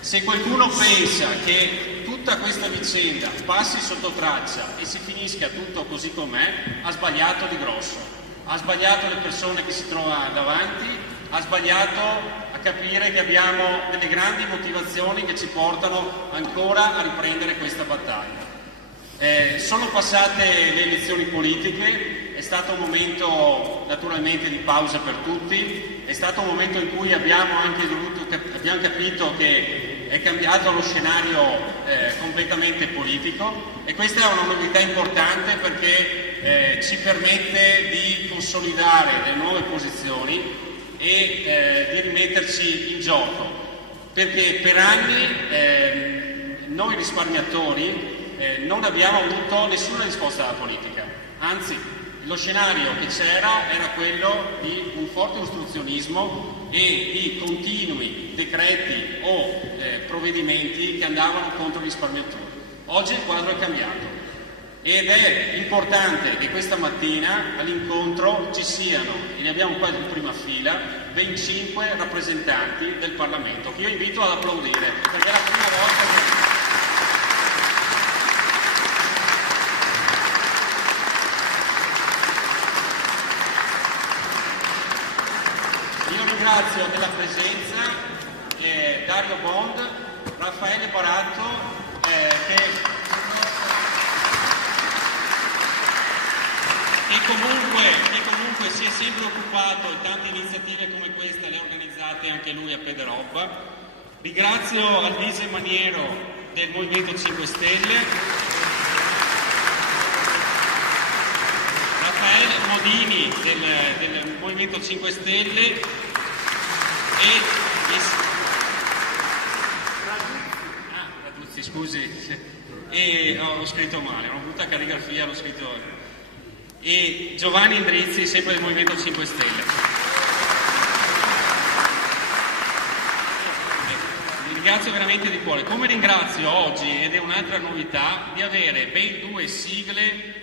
Se qualcuno pensa che tutta questa vicenda passi sotto traccia e si finisca tutto così com'è, ha sbagliato di grosso. Ha sbagliato le persone che si trovano davanti, ha sbagliato a capire che abbiamo delle grandi motivazioni che ci portano ancora a riprendere questa battaglia. Sono passate le elezioni politiche, è stato un momento naturalmente di pausa per tutti, è stato un momento in cui abbiamo capito che è cambiato lo scenario completamente politico, e questa è una novità importante perché ci permette di consolidare le nuove posizioni e di rimetterci in gioco, perché per anni noi risparmiatori non abbiamo avuto nessuna risposta dalla politica, anzi lo scenario che c'era era quello di un forte ostruzionismo e di continui decreti o provvedimenti che andavano contro i risparmiatori. Oggi il quadro è cambiato ed è importante che questa mattina all'incontro ci siano, e ne abbiamo qua in prima fila, ben 5 rappresentanti del Parlamento, che io invito ad applaudire, perché è la prima volta che... Ringrazio della presenza Dario Bond, Raffaele Baratto, che comunque si è sempre occupato, e tante iniziative come questa le ha organizzate anche lui a Pederobba. Ringrazio Alvise Maniero del Movimento 5 Stelle, Raffaele Modini del Movimento 5 Stelle Raduzzi, scusi, ho scritto male, ho una brutta calligrafia, l'ho scritto, e Giovanni Indrizzi, sempre del Movimento 5 Stelle. Vi ringrazio veramente di cuore, come ringrazio oggi, ed è un'altra novità, di avere ben 2 sigle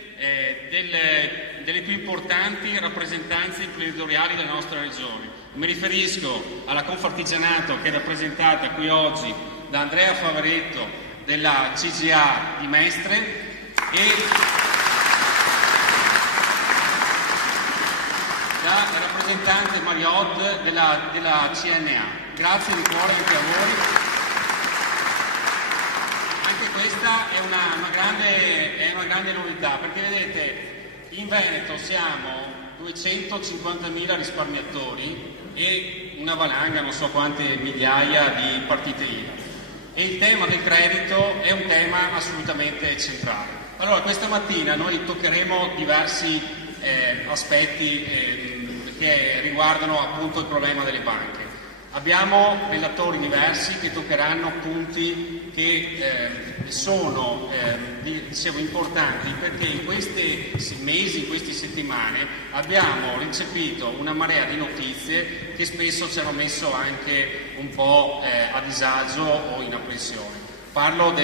delle più importanti rappresentanze imprenditoriali della nostra regione. Mi riferisco alla Confartigianato, che è rappresentata qui oggi da Andrea Favaretto della CGA di Mestre e da rappresentante Mariot della CNA. Grazie di cuore anche a voi. Anche questa è una grande novità, perché vedete, in Veneto siamo 250.000 risparmiatori e una valanga, non so quante migliaia di partite IVA, e il tema del credito è un tema assolutamente centrale. Allora, questa mattina noi toccheremo diversi aspetti che riguardano appunto il problema delle banche. Abbiamo relatori diversi che toccheranno punti che sono importanti, perché in questi mesi, in queste settimane abbiamo ricepito una marea di notizie che spesso ci hanno messo anche un po' a disagio o in apprensione. Parlo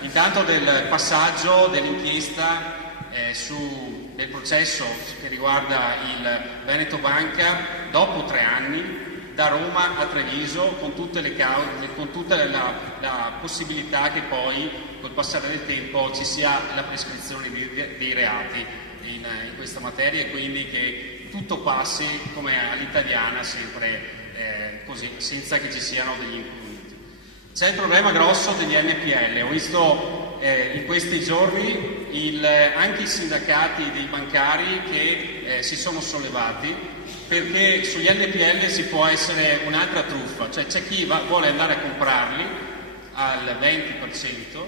intanto del passaggio dell'inchiesta del processo che riguarda il Veneto Banca dopo 3 anni, da Roma a Treviso, con tutte le cause, con tutta la possibilità che poi col passare del tempo ci sia la prescrizione dei reati in questa materia, e quindi che tutto passi come all'italiana, sempre così, senza che ci siano degli inconvenienti. C'è il problema grosso degli NPL. Ho visto in questi giorni anche i sindacati dei bancari che si sono sollevati, perché sugli NPL si può essere un'altra truffa, cioè c'è chi vuole andare a comprarli al 20%,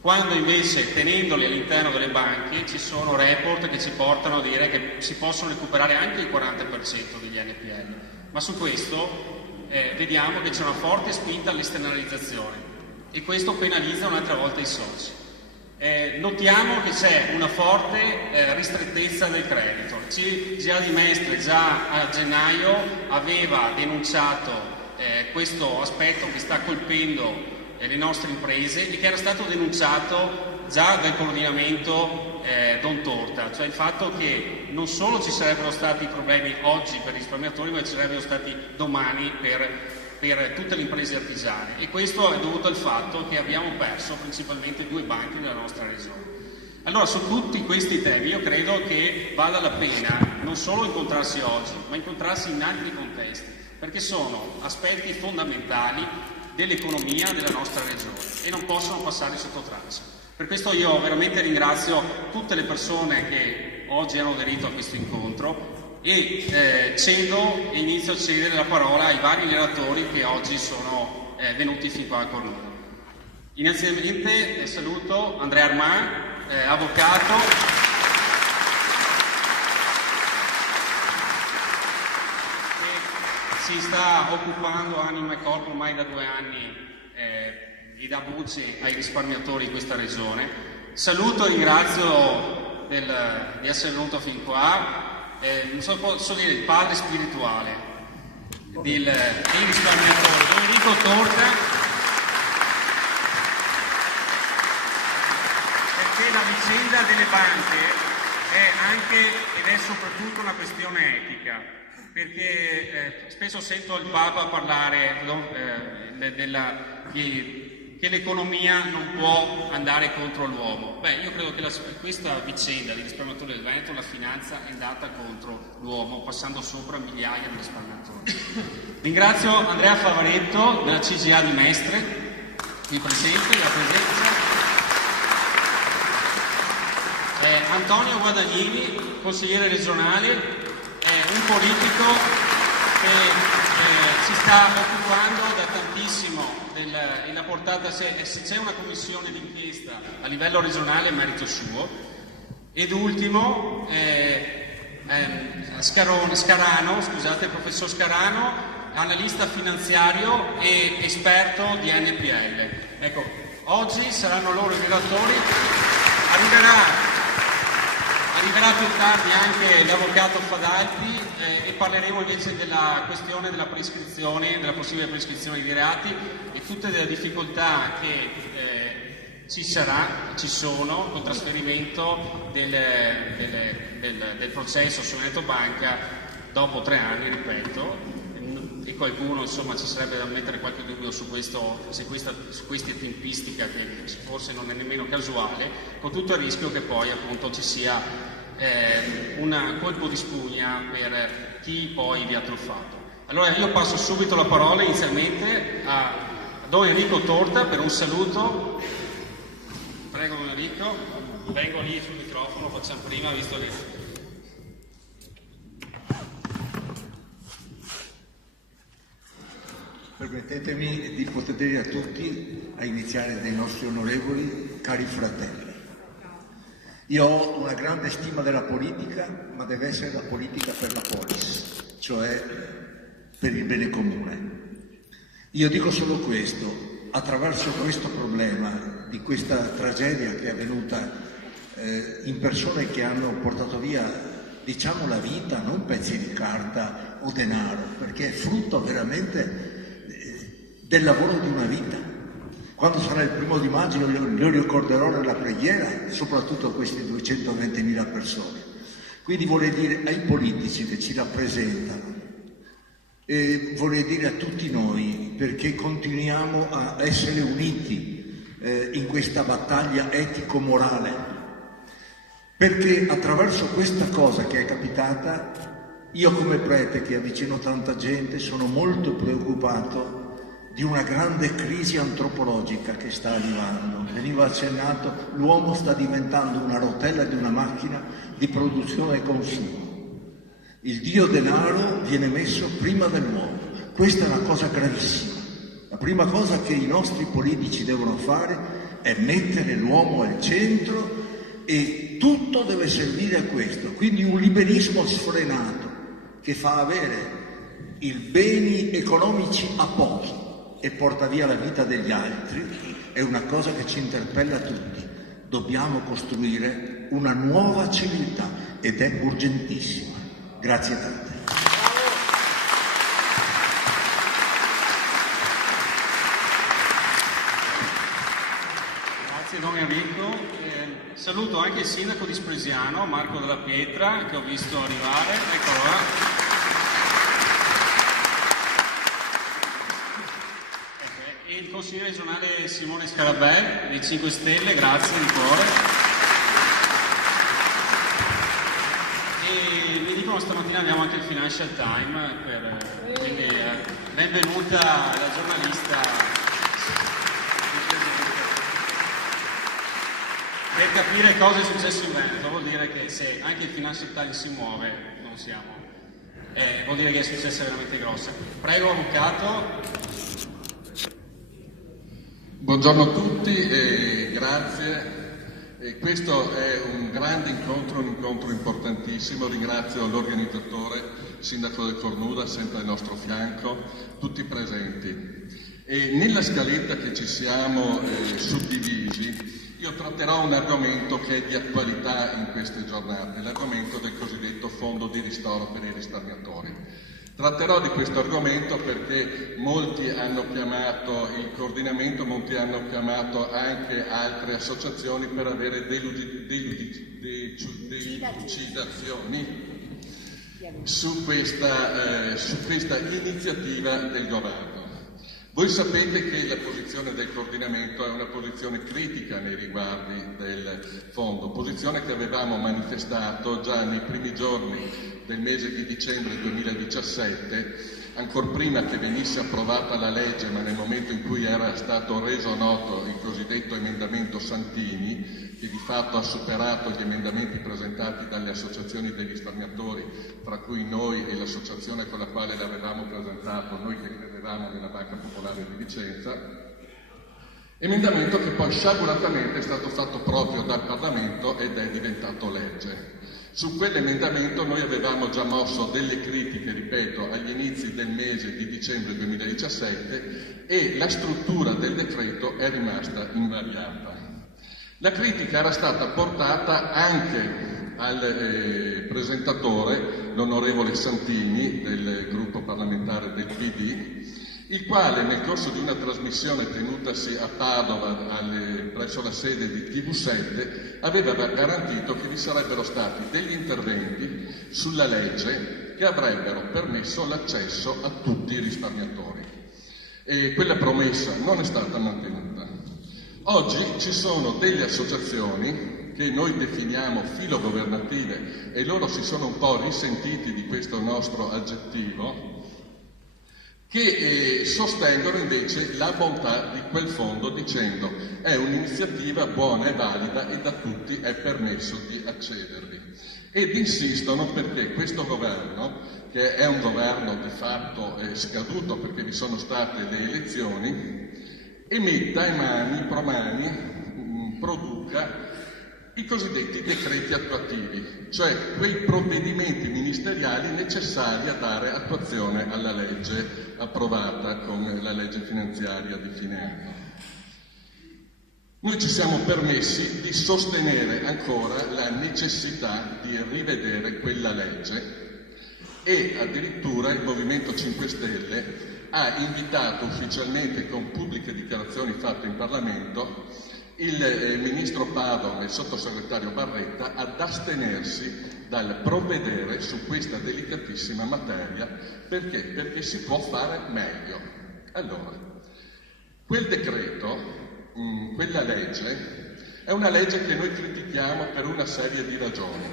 quando invece tenendoli all'interno delle banche ci sono report che ci portano a dire che si possono recuperare anche il 40% degli NPL. Ma su questo vediamo che c'è una forte spinta all'esternalizzazione, e questo penalizza un'altra volta i soci. Notiamo che c'è una forte ristrettezza del credito. CGA di Mestre già a gennaio aveva denunciato questo aspetto che sta colpendo le nostre imprese, e che era stato denunciato già dal coordinamento Don Torta, cioè il fatto che non solo ci sarebbero stati problemi oggi per i risparmiatori, ma ci sarebbero stati domani per per tutte le imprese artigiane, e questo è dovuto al fatto che abbiamo perso principalmente 2 banche nella nostra regione. Allora, su tutti questi temi io credo che vada la pena non solo incontrarsi oggi, ma incontrarsi in altri contesti, perché sono aspetti fondamentali dell'economia della nostra regione e non possono passare sotto traccia. Per questo io veramente ringrazio tutte le persone che oggi hanno aderito a questo incontro e cedo e inizio a cedere la parola ai vari relatori che oggi sono venuti fin qua con noi. Innanzitutto saluto Andrea Armand, avvocato, che si sta occupando anima e corpo ormai da 2 anni e dà voce ai risparmiatori di questa regione. Saluto e ringrazio di essere venuto fin qua. Non so, posso dire il padre spirituale dei risparmiatori, Don Enrico Torta, perché la vicenda delle banche è anche ed è soprattutto una questione etica, perché spesso sento il Papa parlare che l'economia non può andare contro l'uomo. Beh, io credo che questa vicenda dei risparmiatori del Veneto, la finanza è andata contro l'uomo, passando sopra migliaia di risparmiatori. Ringrazio Andrea Favaretto della CGA di Mestre, qui presente, la presenza. Antonio Guadagnini, consigliere regionale, un politico che si sta occupando da tantissimo della portata, se c'è una commissione d'inchiesta a livello regionale è merito suo. Ed ultimo il professor Scarano, analista finanziario e esperto di NPL. Ecco, oggi saranno loro i relatori. Arriverà più tardi anche l'avvocato Fadalpi e parleremo invece della questione della prescrizione, della possibile prescrizione di reati e tutte le difficoltà che ci sono col trasferimento del processo su Veneto Banca dopo 3 anni, ripeto, e qualcuno insomma ci sarebbe da mettere qualche dubbio su questa tempistica che forse non è nemmeno casuale, con tutto il rischio che poi appunto ci sia un colpo di spugna per chi poi vi ha truffato. Allora io passo subito la parola inizialmente a Don Enrico Torta per un saluto. Prego Don Enrico, vengo lì sul microfono, facciamo prima visto lì. Permettetemi di poter dire a tutti, a iniziare dai nostri onorevoli, cari fratelli. Io ho una grande stima della politica, ma deve essere la politica per la polis, cioè per il bene comune. Io dico solo questo, attraverso questo problema, di questa tragedia che è avvenuta in persone che hanno portato via, diciamo, la vita, non pezzi di carta o denaro, perché è frutto veramente del lavoro di una vita. Quando sarà il 1° di maggio lo ricorderò nella preghiera, soprattutto queste 220.000 persone. Quindi vorrei dire ai politici che ci rappresentano, e vorrei dire a tutti noi, perché continuiamo a essere uniti in questa battaglia etico-morale, perché attraverso questa cosa che è capitata, io come prete che avvicino tanta gente sono molto preoccupato di una grande crisi antropologica che sta arrivando. Veniva accennato, l'uomo sta diventando una rotella di una macchina di produzione e consumo. Il dio denaro viene messo prima dell'uomo. Questa è una cosa gravissima. La prima cosa che i nostri politici devono fare è mettere l'uomo al centro e tutto deve servire a questo. Quindi un liberismo sfrenato che fa avere i beni economici a pochi e porta via la vita degli altri, è una cosa che ci interpella tutti. Dobbiamo costruire una nuova civiltà ed è urgentissima. Grazie tante. Grazie Don Enrico. Saluto anche il sindaco di Spresiano, Marco Della Pietra, che ho visto arrivare. Eccolo là. E il consigliere regionale Simone Scarabè dei 5 Stelle, grazie di cuore. E mi dicono stamattina abbiamo anche il Financial Times, quindi benvenuta la giornalista. Per capire cosa è successo in Veneto, vuol dire che se anche il Financial Times si muove, non siamo. Vuol dire che è successa veramente grossa. Prego, avvocato. Buongiorno a tutti e grazie. Questo è un grande incontro, un incontro importantissimo. Ringrazio l'organizzatore, il sindaco del Cornuda, sempre al nostro fianco, tutti presenti. E nella scaletta che ci siamo suddivisi, io tratterò un argomento che è di attualità in queste giornate, l'argomento del cosiddetto fondo di ristoro per i risparmiatori. Tratterò di questo argomento perché molti hanno chiamato il coordinamento, molti hanno chiamato anche altre associazioni per avere delucidazioni su questa iniziativa del governo. Voi sapete che la posizione del coordinamento è una posizione critica nei riguardi del fondo, posizione che avevamo manifestato già nei primi giorni del mese di dicembre 2017, ancor prima che venisse approvata la legge, ma nel momento in cui era stato reso noto il cosiddetto emendamento Santini, che di fatto ha superato gli emendamenti presentati dalle associazioni dei risparmiatori, tra cui noi e l'associazione con la quale l'avevamo presentato, noi che credevamo nella Banca Popolare di Vicenza, emendamento che poi sciaguratamente è stato fatto proprio dal Parlamento ed è diventato legge. Su quell'emendamento noi avevamo già mosso delle critiche, ripeto, agli inizi del mese di dicembre 2017 e la struttura del decreto è rimasta invariata. La critica era stata portata anche al presentatore, l'onorevole Santini, del gruppo parlamentare del PD, il quale nel corso di una trasmissione tenutasi a Padova presso la sede di TV7 aveva garantito che vi sarebbero stati degli interventi sulla legge che avrebbero permesso l'accesso a tutti i risparmiatori. E quella promessa non è stata mantenuta. Oggi ci sono delle associazioni che noi definiamo filogovernative e loro si sono un po' risentiti di questo nostro aggettivo, che sostengono invece la bontà di quel fondo dicendo è un'iniziativa buona e valida e da tutti è permesso di accedervi. Ed insistono perché questo governo, che è un governo di fatto scaduto perché vi sono state le elezioni, emetta, produca i cosiddetti decreti attuativi, cioè quei provvedimenti ministeriali necessari a dare attuazione alla legge approvata con la legge finanziaria di fine anno. Noi ci siamo permessi di sostenere ancora la necessità di rivedere quella legge e addirittura il Movimento 5 Stelle ha invitato ufficialmente con pubbliche dichiarazioni fatte in Parlamento il ministro Padoan e il sottosegretario Barretta ad astenersi dal provvedere su questa delicatissima materia. Perché? Perché si può fare meglio. Allora, quel decreto, quella legge, è una legge che noi critichiamo per una serie di ragioni,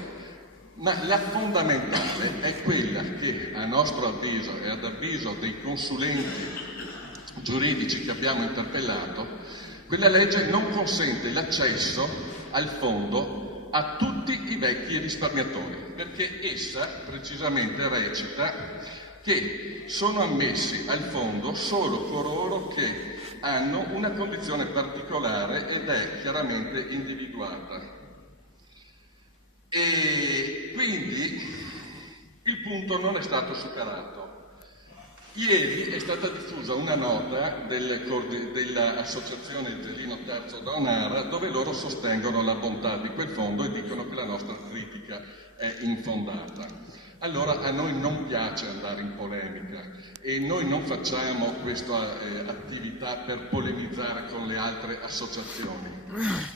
ma la fondamentale è quella che, a nostro avviso e ad avviso dei consulenti giuridici che abbiamo interpellato, quella legge non consente l'accesso al fondo a tutti i vecchi risparmiatori, perché essa precisamente recita che sono ammessi al fondo solo coloro che hanno una condizione particolare ed è chiaramente individuata. E quindi il punto non è stato superato. Ieri è stata diffusa una nota dell'associazione Zelino Terzo da Onara dove loro sostengono la bontà di quel fondo e dicono che la nostra critica è infondata. Allora a noi non piace andare in polemica e noi non facciamo questa attività per polemizzare con le altre associazioni.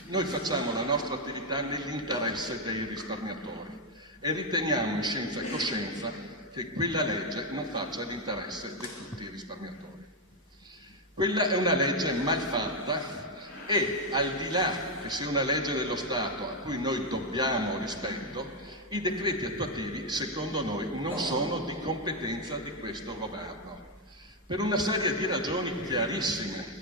Noi facciamo la nostra attività nell'interesse dei risparmiatori e riteniamo in scienza e coscienza che quella legge non faccia l'interesse di tutti i risparmiatori. Quella è una legge mal fatta e, al di là che sia una legge dello Stato a cui noi dobbiamo rispetto, i decreti attuativi, secondo noi, non sono di competenza di questo governo, per una serie di ragioni chiarissime.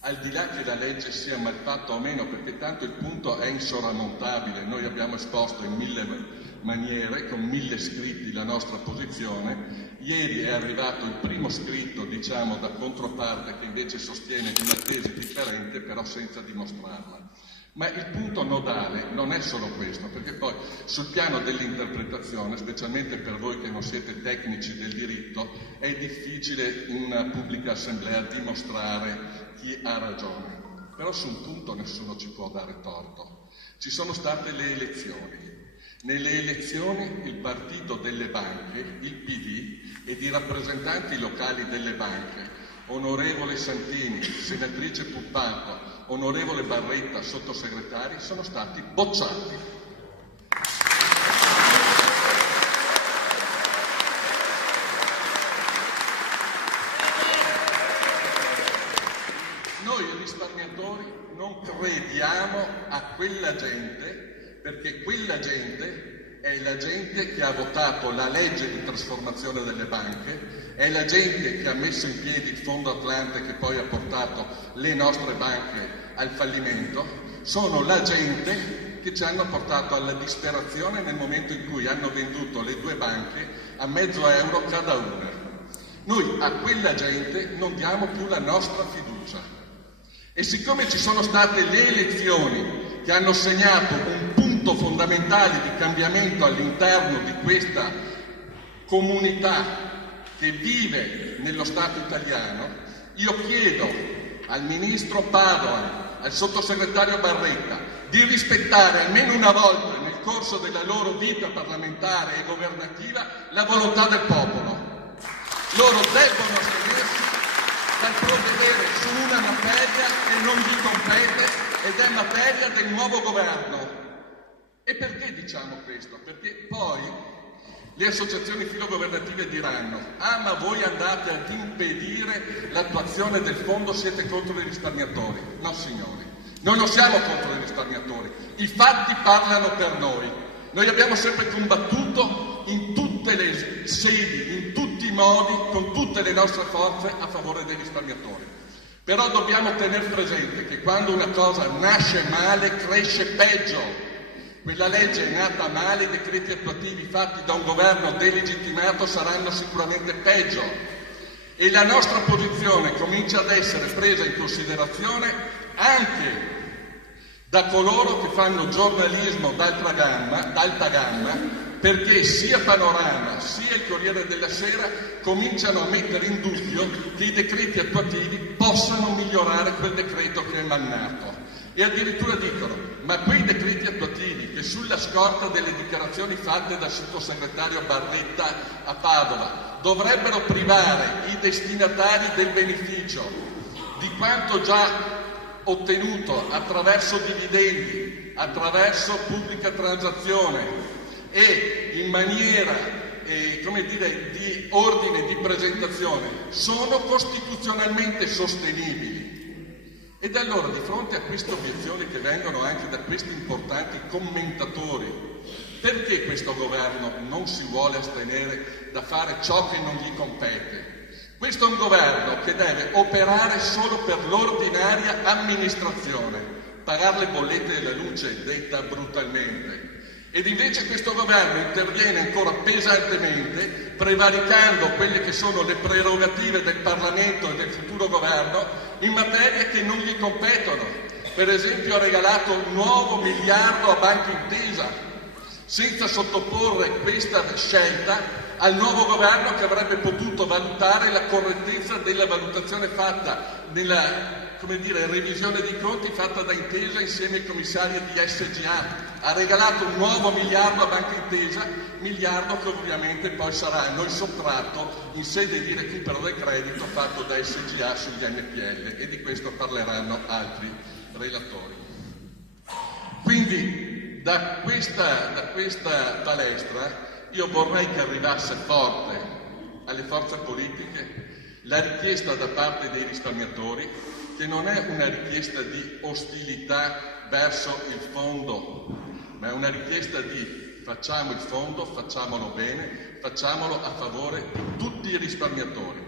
Al di là che la legge sia mal fatta o meno, perché tanto il punto è insormontabile, noi abbiamo esposto in 1000 maniere, con 1000 scritti, la nostra posizione. Ieri è arrivato il primo scritto, diciamo, da controparte, che invece sostiene una tesi differente, però senza dimostrarla. Ma il punto nodale non è solo questo, perché poi sul piano dell'interpretazione, specialmente per voi che non siete tecnici del diritto, è difficile in una pubblica assemblea dimostrare chi ha ragione. Però su un punto nessuno ci può dare torto. Ci sono state le elezioni. Nelle elezioni il partito delle banche, il PD, ed i rappresentanti locali delle banche, onorevole Santini, senatrice Puppato, onorevole Barretta, sottosegretari, sono stati bocciati. Noi risparmiatori non crediamo a quella gente, perché quella gente è la gente che ha votato la legge di trasformazione delle banche, è la gente che ha messo in piedi il Fondo Atlante che poi ha portato le nostre banche al fallimento, sono la gente che ci hanno portato alla disperazione nel momento in cui hanno venduto le 2 banche a €0,5 cada una. Noi a quella gente non diamo più la nostra fiducia. E siccome ci sono state le elezioni che hanno segnato un punto fondamentale di cambiamento all'interno di questa comunità che vive nello Stato italiano, io chiedo al ministro Padoan, al sottosegretario Barretta, di rispettare almeno una volta nel corso della loro vita parlamentare e governativa la volontà del popolo. Loro debbono astenersi dal provvedere su una materia che non gli compete ed è materia del nuovo governo. E perché diciamo questo? Perché poi le associazioni filogovernative diranno: ah, ma voi andate ad impedire l'attuazione del fondo, siete contro i risparmiatori. No, signori, noi non siamo contro i risparmiatori, i fatti parlano per noi. Noi abbiamo sempre combattuto in tutte le sedi, in tutti i modi, con tutte le nostre forze a favore dei risparmiatori. Però dobbiamo tenere presente che quando una cosa nasce male, cresce peggio. Quella legge è nata male, i decreti attuativi fatti da un governo delegittimato saranno sicuramente peggio. E la nostra posizione comincia ad essere presa in considerazione anche da coloro che fanno giornalismo d'alta gamma, perché sia Panorama sia il Corriere della Sera cominciano a mettere in dubbio che i decreti attuativi possano migliorare quel decreto che è emanato. E addirittura dicono: ma quei decreti attuativi che sulla scorta delle dichiarazioni fatte dal sottosegretario Barretta a Padova dovrebbero privare i destinatari del beneficio di quanto già ottenuto attraverso dividendi, attraverso pubblica transazione e in maniera di ordine di presentazione, sono costituzionalmente sostenibili. Ed allora, di fronte a queste obiezioni che vengono anche da questi importanti commentatori, perché questo governo non si vuole astenere da fare ciò che non gli compete? Questo è un governo che deve operare solo per l'ordinaria amministrazione, pagare le bollette della luce, detta brutalmente. Ed invece questo governo interviene ancora pesantemente, prevaricando quelle che sono le prerogative del Parlamento e del futuro governo in materie che non gli competono. Per esempio ha regalato un nuovo miliardo a Banca Intesa, senza sottoporre questa scelta al nuovo governo che avrebbe potuto valutare la correttezza della valutazione fatta nella revisione dei conti fatta da Intesa insieme ai commissari di SGA. Ha regalato un nuovo miliardo a Banca Intesa, miliardo che ovviamente poi sarà a noi sottratto in sede di recupero del credito fatto da SGA sugli NPL, e di questo parleranno altri relatori. Quindi da questa palestra io vorrei che arrivasse forte alle forze politiche la richiesta da parte dei risparmiatori, che non è una richiesta di ostilità verso il fondo, ma è una richiesta di facciamo il fondo, facciamolo bene, facciamolo a favore di tutti i risparmiatori.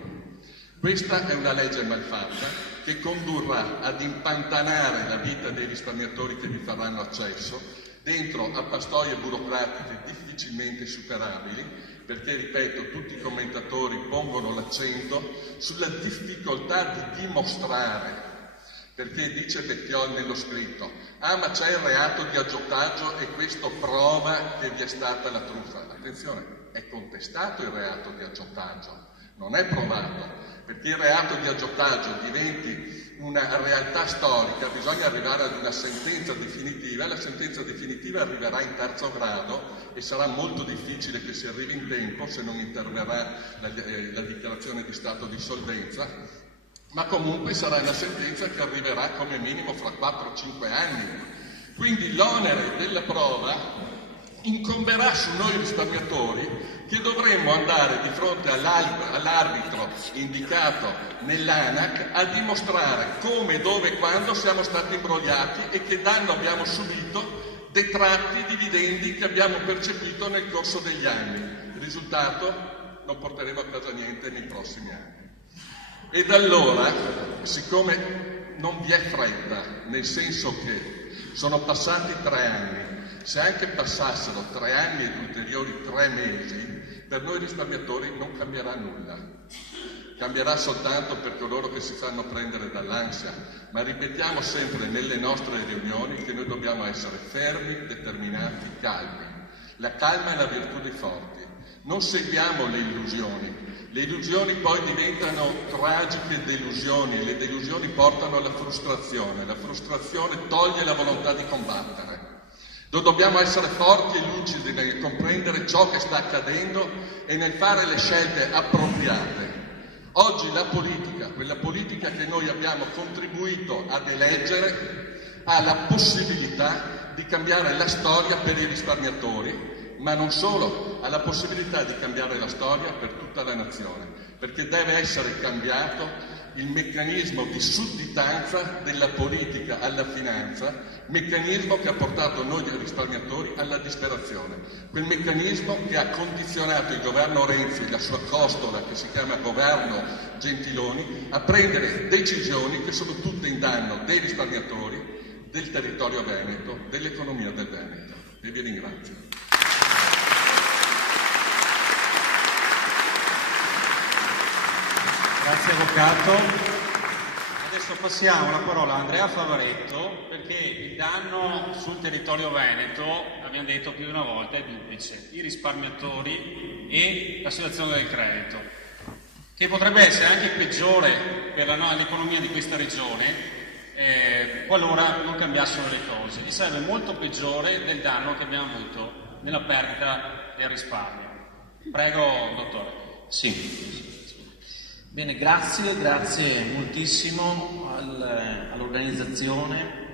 Questa è una legge malfatta che condurrà ad impantanare la vita dei risparmiatori che vi faranno accesso dentro a pastoie burocratiche difficilmente superabili, perché, ripeto, tutti i commentatori pongono l'accento sulla difficoltà di dimostrare, perché dice Bettiol nello scritto: ma c'è il reato di aggiotaggio e questo prova che vi è stata la truffa. Attenzione, è contestato il reato di aggiotaggio, non è provato. Perché il reato di aggiotaggio diventi una realtà storica bisogna arrivare ad una sentenza definitiva, e la sentenza definitiva arriverà in terzo grado e sarà molto difficile che si arrivi in tempo se non interverrà la dichiarazione di stato di solvenza, ma comunque sarà una sentenza che arriverà come minimo fra 4-5 anni. Quindi l'onere della prova incomberà su noi risparmiatori, che dovremmo andare di fronte all'arbitro indicato nell'ANAC a dimostrare come, dove e quando siamo stati imbrogliati e che danno abbiamo subito dei tratti dividendi che abbiamo percepito nel corso degli anni. Il risultato: non porteremo a casa niente nei prossimi anni. Ed allora, siccome non vi è fretta, nel senso che sono passati 3 anni, se anche passassero 3 anni ed ulteriori 3 mesi, per noi risparmiatori non cambierà nulla. Cambierà soltanto per coloro che si fanno prendere dall'ansia, ma ripetiamo sempre nelle nostre riunioni che noi dobbiamo essere fermi, determinati, calmi. La calma è la virtù dei forti. Non seguiamo le illusioni. Le illusioni poi diventano tragiche delusioni, le delusioni portano alla frustrazione, la frustrazione toglie la volontà di combattere. Noi dobbiamo essere forti e lucidi nel comprendere ciò che sta accadendo e nel fare le scelte appropriate. Oggi la politica, quella politica che noi abbiamo contribuito ad eleggere, ha la possibilità di cambiare la storia per i risparmiatori, ma non solo, ha la possibilità di cambiare la storia per tutta la nazione, perché deve essere cambiato il meccanismo di sudditanza della politica alla finanza, meccanismo che ha portato noi risparmiatori alla disperazione, quel meccanismo che ha condizionato il governo Renzi e la sua costola che si chiama governo Gentiloni a prendere decisioni che sono tutte in danno dei risparmiatori, del territorio veneto, dell'economia del Veneto. E vi ringrazio. Grazie Avvocato. Adesso passiamo la parola a Andrea Favaretto, perché il danno sul territorio veneto, abbiamo detto più di una volta, è duplice: i risparmiatori e la situazione del credito, che potrebbe essere anche peggiore per l'economia di questa regione qualora non cambiassero le cose, e sarebbe molto peggiore del danno che abbiamo avuto nella perdita del risparmio. Prego, dottore. Sì. Bene, grazie moltissimo all'organizzazione,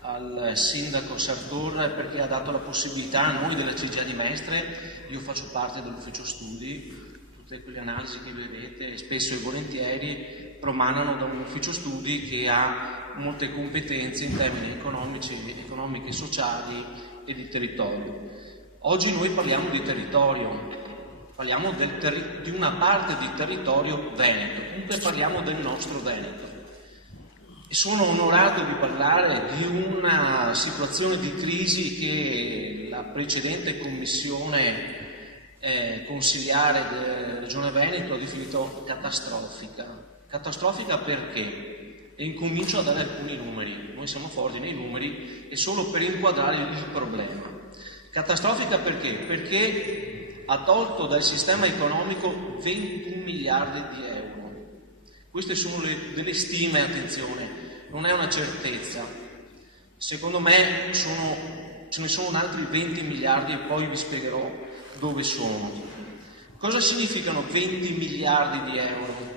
al sindaco Sartor, perché ha dato la possibilità a noi della CGIA di Mestre. Io faccio parte dell'ufficio studi, tutte quelle analisi che vedete spesso e volentieri promanano da un ufficio studi che ha molte competenze in termini economiche, sociali e di territorio. Oggi noi parliamo di territorio. Parliamo di una parte di territorio veneto, comunque parliamo del nostro Veneto. E sono onorato di parlare di una situazione di crisi che la precedente commissione consigliare della Regione Veneto ha definito catastrofica. Catastrofica perché? E incomincio a dare alcuni numeri. Noi siamo forti nei numeri e solo per inquadrare il problema. Catastrofica perché? Perché ha tolto dal sistema economico 21 miliardi di euro. Queste sono delle stime, attenzione, non è una certezza. Secondo me ce ne sono altri 20 miliardi e poi vi spiegherò dove sono. Cosa significano 20 miliardi di euro?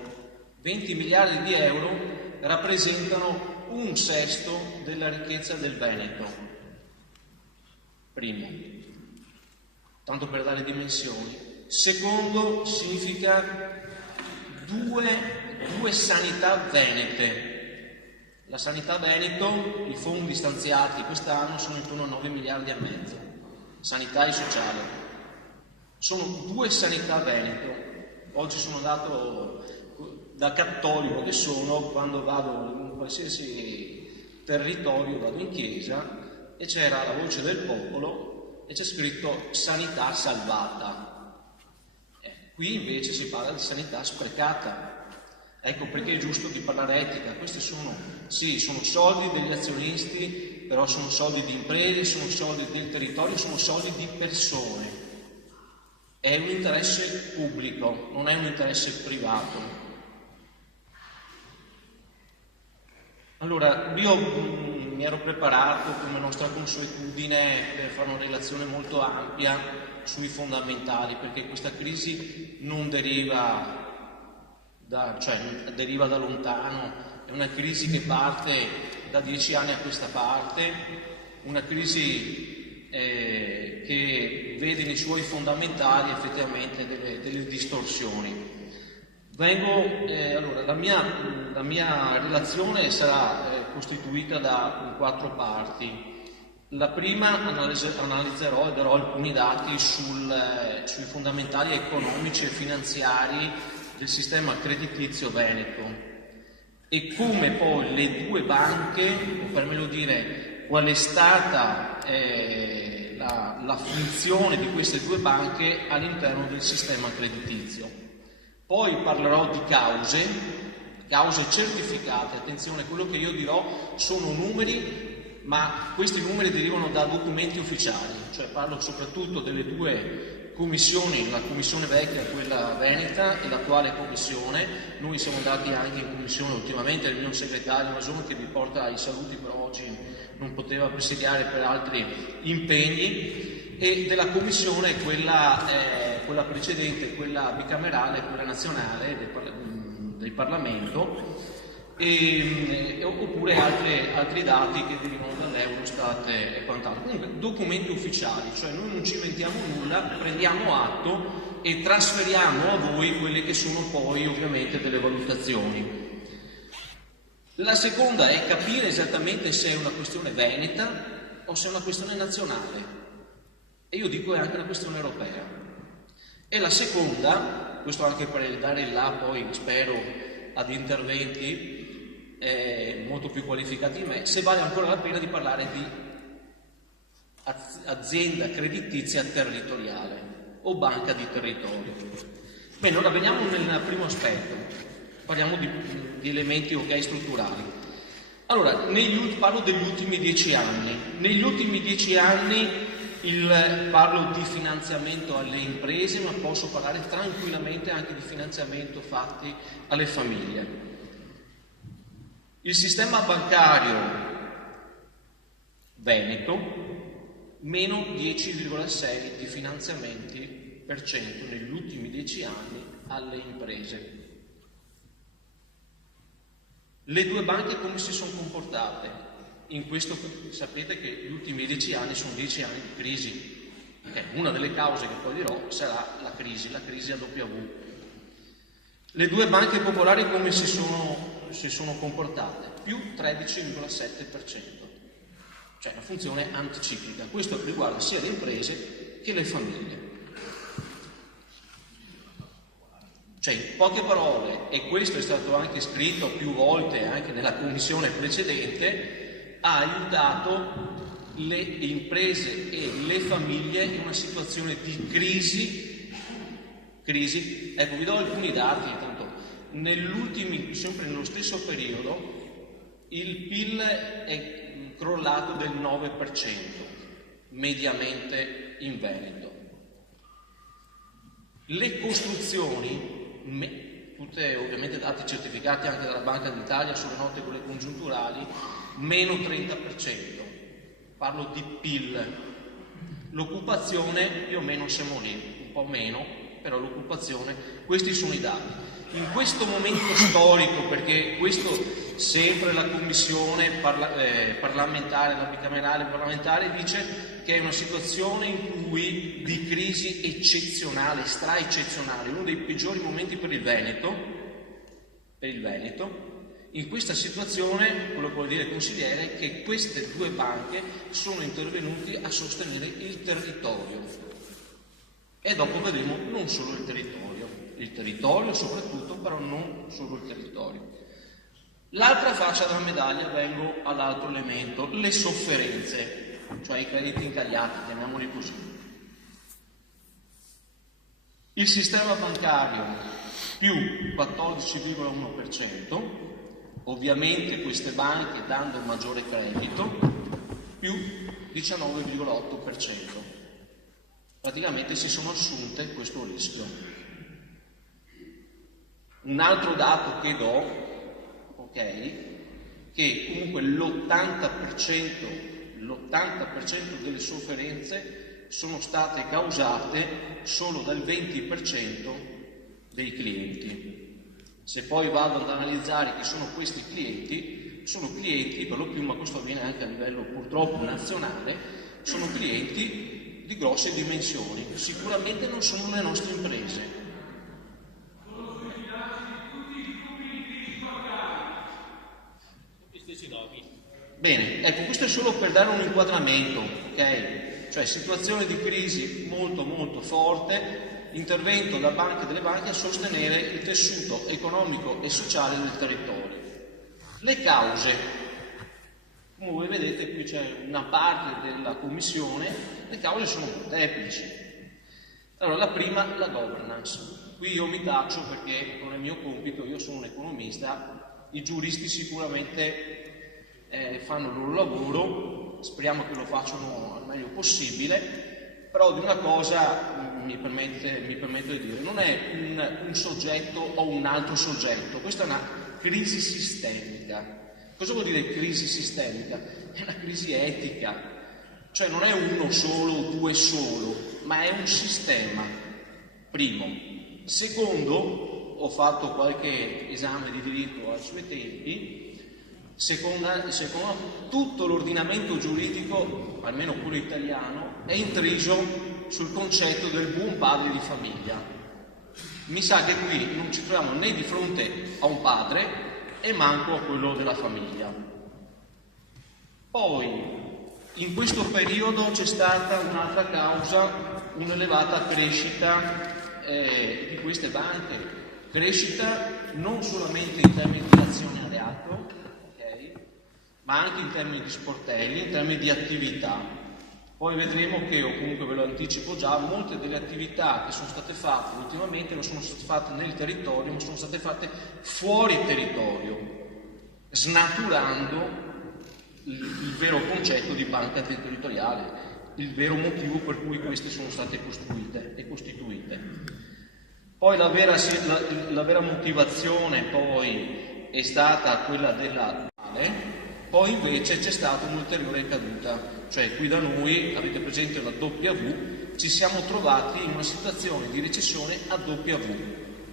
20 miliardi di euro rappresentano 1/6 della ricchezza del Veneto. Primo, tanto per dare dimensioni. Secondo, significa 2 2 sanità venete. La sanità Veneto, i fondi stanziati quest'anno sono intorno a 9 miliardi e mezzo, sanità e sociale. Sono 2 sanità Veneto. Oggi sono andato, da cattolico che sono, quando vado in qualsiasi territorio, vado in chiesa e c'era la voce del popolo e c'è scritto sanità salvata. Qui invece si parla di sanità sprecata. Ecco perché è giusto di parlare etica. Questi sono soldi degli azionisti, però sono soldi di imprese, sono soldi del territorio, sono soldi di persone. È un interesse pubblico, non è un interesse privato. Allora, io mi ero preparato come nostra consuetudine per fare una relazione molto ampia sui fondamentali, perché questa crisi non deriva deriva da lontano, è una crisi che parte da 10 anni a questa parte, una crisi che vede nei suoi fondamentali effettivamente delle distorsioni. Allora, la mia relazione sarà costituita da 4 parti. La prima analizzerò e darò alcuni dati sui fondamentali economici e finanziari del sistema creditizio veneto e come poi le 2 banche, o per meglio dire qual è stata la funzione di queste 2 banche all'interno del sistema creditizio. Poi parlerò di cause certificate. Attenzione, quello che io dirò sono numeri, ma questi numeri derivano da documenti ufficiali, cioè parlo soprattutto delle 2 commissioni, la commissione vecchia, quella veneta, e l'attuale commissione. Noi siamo andati anche in commissione ultimamente, il mio segretario Masone, che vi porta ai saluti, però oggi non poteva presidiare per altri impegni, e della commissione quella precedente, quella bicamerale, quella nazionale del Parlamento, oppure altri dati che derivano dall'Eurostat e quant'altro. Comunque documenti ufficiali, cioè noi non ci inventiamo nulla, prendiamo atto e trasferiamo a voi quelle che sono poi ovviamente delle valutazioni. La seconda è capire esattamente se è una questione veneta o se è una questione nazionale, e io dico è anche una questione europea. E la seconda, questo anche per dare là poi spero ad interventi molto più qualificati di me, se vale ancora la pena di parlare di azienda creditizia territoriale o banca di territorio. Bene, ora veniamo nel primo aspetto, parliamo di elementi strutturali. Allora, parlo degli ultimi 10 anni. Negli ultimi 10 anni parlo di finanziamento alle imprese, ma posso parlare tranquillamente anche di finanziamento fatti alle famiglie. Il sistema bancario veneto, meno 10,6 di finanziamenti per cento negli ultimi 10 anni alle imprese. Le 2 banche come si sono comportate? In questo sapete che gli ultimi 10 anni sono 10 anni di crisi. Una delle cause che poi dirò sarà la crisi a W. Le 2 banche popolari come si sono comportate? Più 13,7%, cioè una funzione anticiclica. Questo riguarda sia le imprese che le famiglie. Cioè, in poche parole, e questo è stato anche scritto più volte anche nella commissione precedente, ha aiutato le imprese e le famiglie in una situazione di crisi. Ecco, vi do alcuni dati, tanto sempre nello stesso periodo il PIL è crollato del 9% mediamente in Veneto. Le costruzioni, tutte ovviamente dati certificati anche dalla Banca d'Italia sulle note quelle congiunturali, meno 30%. Parlo di PIL. L'occupazione più o meno siamo lì, un po' meno, però l'occupazione, questi sono i dati. In questo momento storico, perché questo sempre la commissione parlamentare, la bicamerale parlamentare dice che è una situazione in cui di crisi eccezionale, straeccezionale, uno dei peggiori momenti per il Veneto, per il Veneto. In questa situazione, quello che vuol dire il consigliere è che queste due banche sono intervenuti a sostenere il territorio. E dopo vedremo non solo il territorio soprattutto, però non solo il territorio. L'altra faccia della medaglia, vengo all'altro elemento, le sofferenze, cioè i crediti incagliati, chiamiamoli così. Il sistema bancario più 14,1%, ovviamente queste banche dando maggiore credito, più 19,8%. Praticamente si sono assunte questo rischio. Un altro dato che do, che comunque l'80% delle sofferenze sono state causate solo dal 20% dei clienti. Se poi vado ad analizzare chi sono questi clienti, sono clienti per lo più, ma questo avviene anche a livello purtroppo nazionale, sono clienti di grosse dimensioni, sicuramente non sono le nostre imprese. Bene, ecco, questo è solo per dare un inquadramento, ok? Cioè situazione di crisi molto molto forte, intervento da parte delle banche a sostenere il tessuto economico e sociale del territorio. Le cause, come voi vedete qui c'è una parte della commissione, le cause sono molteplici. Allora, la prima, la governance. Qui io mi taccio perché non è mio compito, io sono un economista, i giuristi sicuramente fanno il loro lavoro, speriamo che lo facciano al meglio possibile, però di una cosa mi permetto di dire, non è un soggetto o un altro soggetto, questa è una crisi sistemica. Cosa vuol dire crisi sistemica? È una crisi etica, cioè non è uno solo o due solo, ma è un sistema, primo. Secondo, ho fatto qualche esame di diritto ai suoi tempi, secondo tutto l'ordinamento giuridico, almeno quello italiano, è intriso sul concetto del buon padre di famiglia. Mi sa che qui non ci troviamo né di fronte a un padre e manco a quello della famiglia. Poi, in questo periodo c'è stata un'altra causa, un'elevata crescita di queste banche. Crescita non solamente in termini di azionariato, ma anche in termini di sportelli, in termini di attività. Poi vedremo che, o comunque ve lo anticipo già, molte delle attività che sono state fatte ultimamente non sono state fatte nel territorio, ma sono state fatte fuori territorio, snaturando il vero concetto di banca territoriale, il vero motivo per cui queste sono state costruite e costituite. Poi la vera motivazione poi è stata quella della poi invece c'è stata un'ulteriore caduta, cioè qui da noi, avete presente la W, ci siamo trovati in una situazione di recessione a W,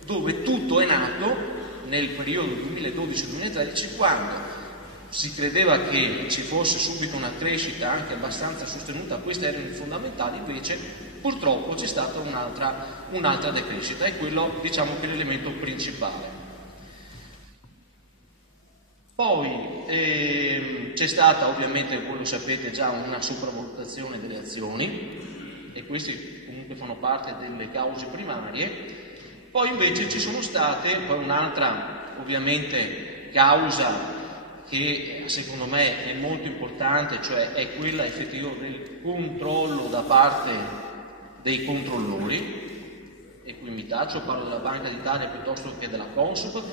dove tutto è nato nel periodo 2012-2013, quando si credeva che ci fosse subito una crescita anche abbastanza sostenuta, questi erano i fondamentali, invece purtroppo c'è stata un'altra decrescita, e quello diciamo che è l'elemento principale. Poi c'è stata ovviamente, voi lo sapete già, una sopravvalutazione delle azioni, e queste comunque fanno parte delle cause primarie. Poi invece ci sono state poi un'altra ovviamente causa che secondo me è molto importante, cioè è quella effettiva del controllo da parte dei controllori, e qui mi taccio, parlo della Banca d'Italia piuttosto che della Consob.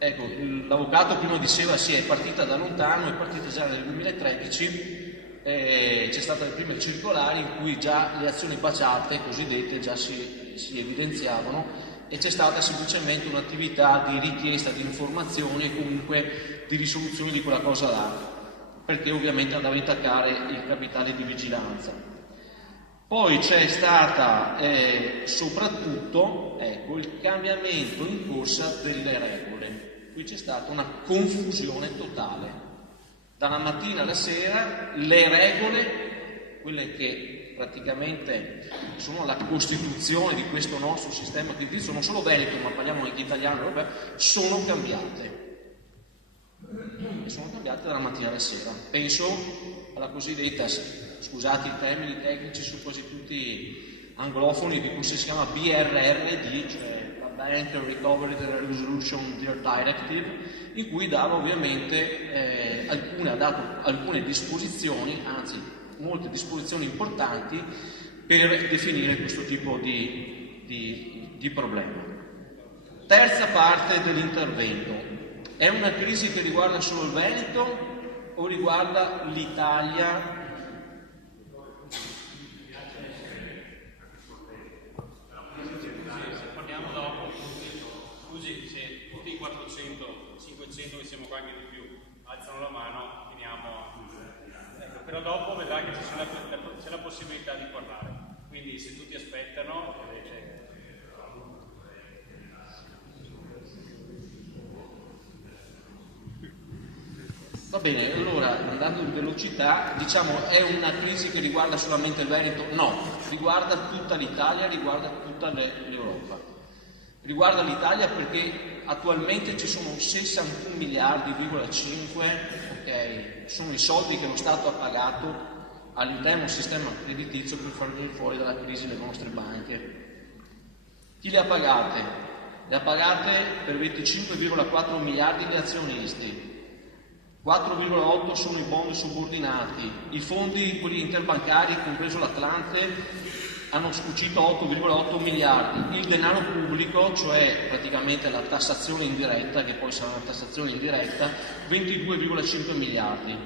Ecco, l'avvocato prima diceva sì, è partita da lontano, è partita già nel 2013, c'è stata le prime circolari in cui già le azioni baciate cosiddette già si evidenziavano, e c'è stata semplicemente un'attività di richiesta di informazioni e comunque di risoluzione di quella cosa là, perché ovviamente andava a intaccare il capitale di vigilanza. Poi c'è stata soprattutto il cambiamento in corsa delle regole. Qui c'è stata una confusione totale. Dalla mattina alla sera le regole, quelle che praticamente sono la costituzione di questo nostro sistema creditizio, non solo veneto ma parliamo anche italiano, sono cambiate. E sono cambiate dalla mattina alla sera. Penso alla cosiddetta, scusate i termini tecnici su quasi tutti anglofoni, di cui si chiama BRRD, cioè la Bank Recovery Resolution Directive, in cui dava ovviamente ha dato alcune disposizioni, anzi molte disposizioni importanti per definire questo tipo di problema. Terza parte dell'intervento. È una crisi che riguarda solo il Veneto o riguarda l'Italia? Parliamo dopo. Scusi, se tutti i 400, 500 che siamo qua anche di più alzano la mano, finiamo. Ecco, però dopo vedrà che c'è la possibilità di parlare. Quindi se tutti aspettano, Va bene, allora andando in velocità, diciamo è una crisi che riguarda solamente il Veneto? No, riguarda tutta l'Italia, riguarda tutta l'Europa. Riguarda l'Italia perché attualmente ci sono 61 miliardi,5, ok, sono i soldi che lo Stato ha pagato all'interno del sistema creditizio per far venire fuori dalla crisi le nostre banche. Chi le ha pagate? Le ha pagate per 25,4 miliardi gli azionisti. 4,8 sono i bond subordinati, i fondi, quelli interbancari, compreso l'Atlante, hanno scucito 8,8 miliardi, il denaro pubblico, cioè praticamente la tassazione indiretta, che poi sarà una tassazione indiretta, 22,5 miliardi.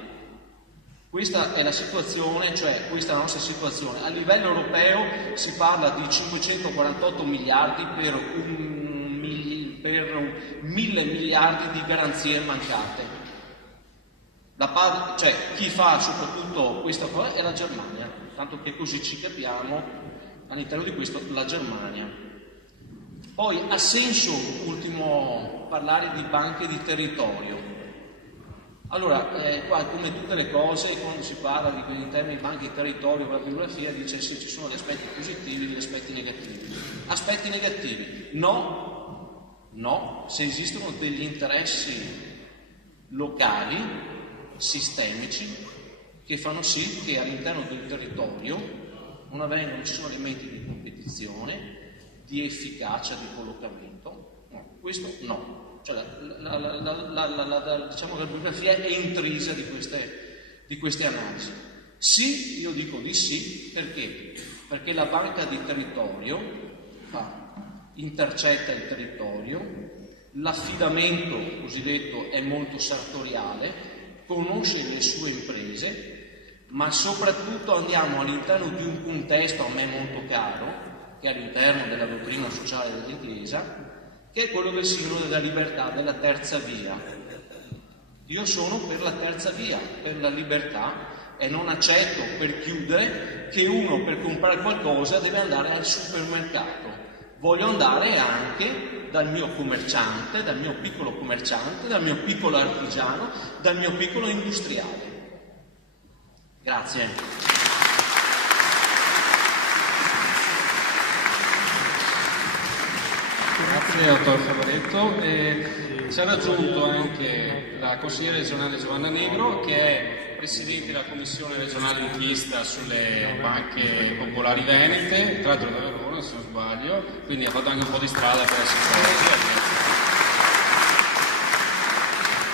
Questa è la situazione, cioè questa è la nostra situazione. A livello europeo si parla di 548 miliardi per 1.000 miliardi di garanzie mancate. Cioè chi fa soprattutto questa cosa è la Germania, tanto che così ci capiamo all'interno di questo la Germania. Poi ha senso, ultimo, parlare di banche di territorio. Allora, qua come tutte le cose, quando si parla in termini di banche di territorio, la bibliografia dice sì, ci sono gli aspetti positivi e gli aspetti negativi. Aspetti negativi? No, se esistono degli interessi locali sistemici che fanno sì che all'interno del territorio non ci sono elementi di competizione, di efficacia di collocamento, no, questo no, cioè diciamo che la bibliografia è intrisa di queste analisi. Sì, io dico di sì, perché la banca di territorio intercetta il territorio, l'affidamento cosiddetto è molto sartoriale, conosce le sue imprese, ma soprattutto andiamo all'interno di un contesto a me molto caro, che è all'interno della dottrina sociale dell'Intesa, che è quello del simbolo della libertà, della terza via. Io sono per la terza via, per la libertà, e non accetto, per chiudere, che uno per comprare qualcosa deve andare al supermercato. Voglio andare anche dal mio commerciante, dal mio piccolo commerciante, dal mio piccolo artigiano, dal mio piccolo industriale. Grazie. Grazie, dottor Favaretto. Ci ha raggiunto anche la consigliera regionale Giovanna Negro, che è presidente della commissione regionale d'inchiesta sulle banche popolari venete, tra l'altro da Verona se non sbaglio, quindi ha fatto anche un po' di strada per essere qua.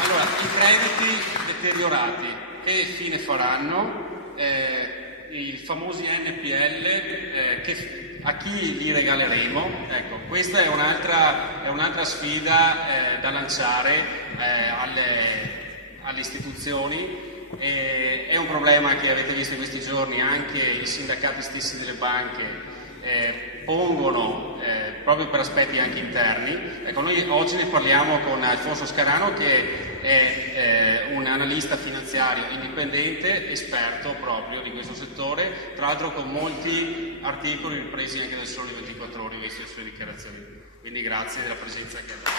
Allora, i crediti deteriorati che fine faranno? I famosi NPL, a chi li regaleremo? Ecco, questa è un'altra sfida da lanciare alle istituzioni. È un problema che avete visto in questi giorni, anche i sindacati stessi delle banche pongono proprio per aspetti anche interni. Ecco, noi oggi ne parliamo con Alfonso Scarano, che è un analista finanziario indipendente, esperto proprio di questo settore, tra l'altro con molti articoli ripresi anche dal Sole 24 Ore, visto le sue dichiarazioni. Quindi grazie della presenza che ha dato.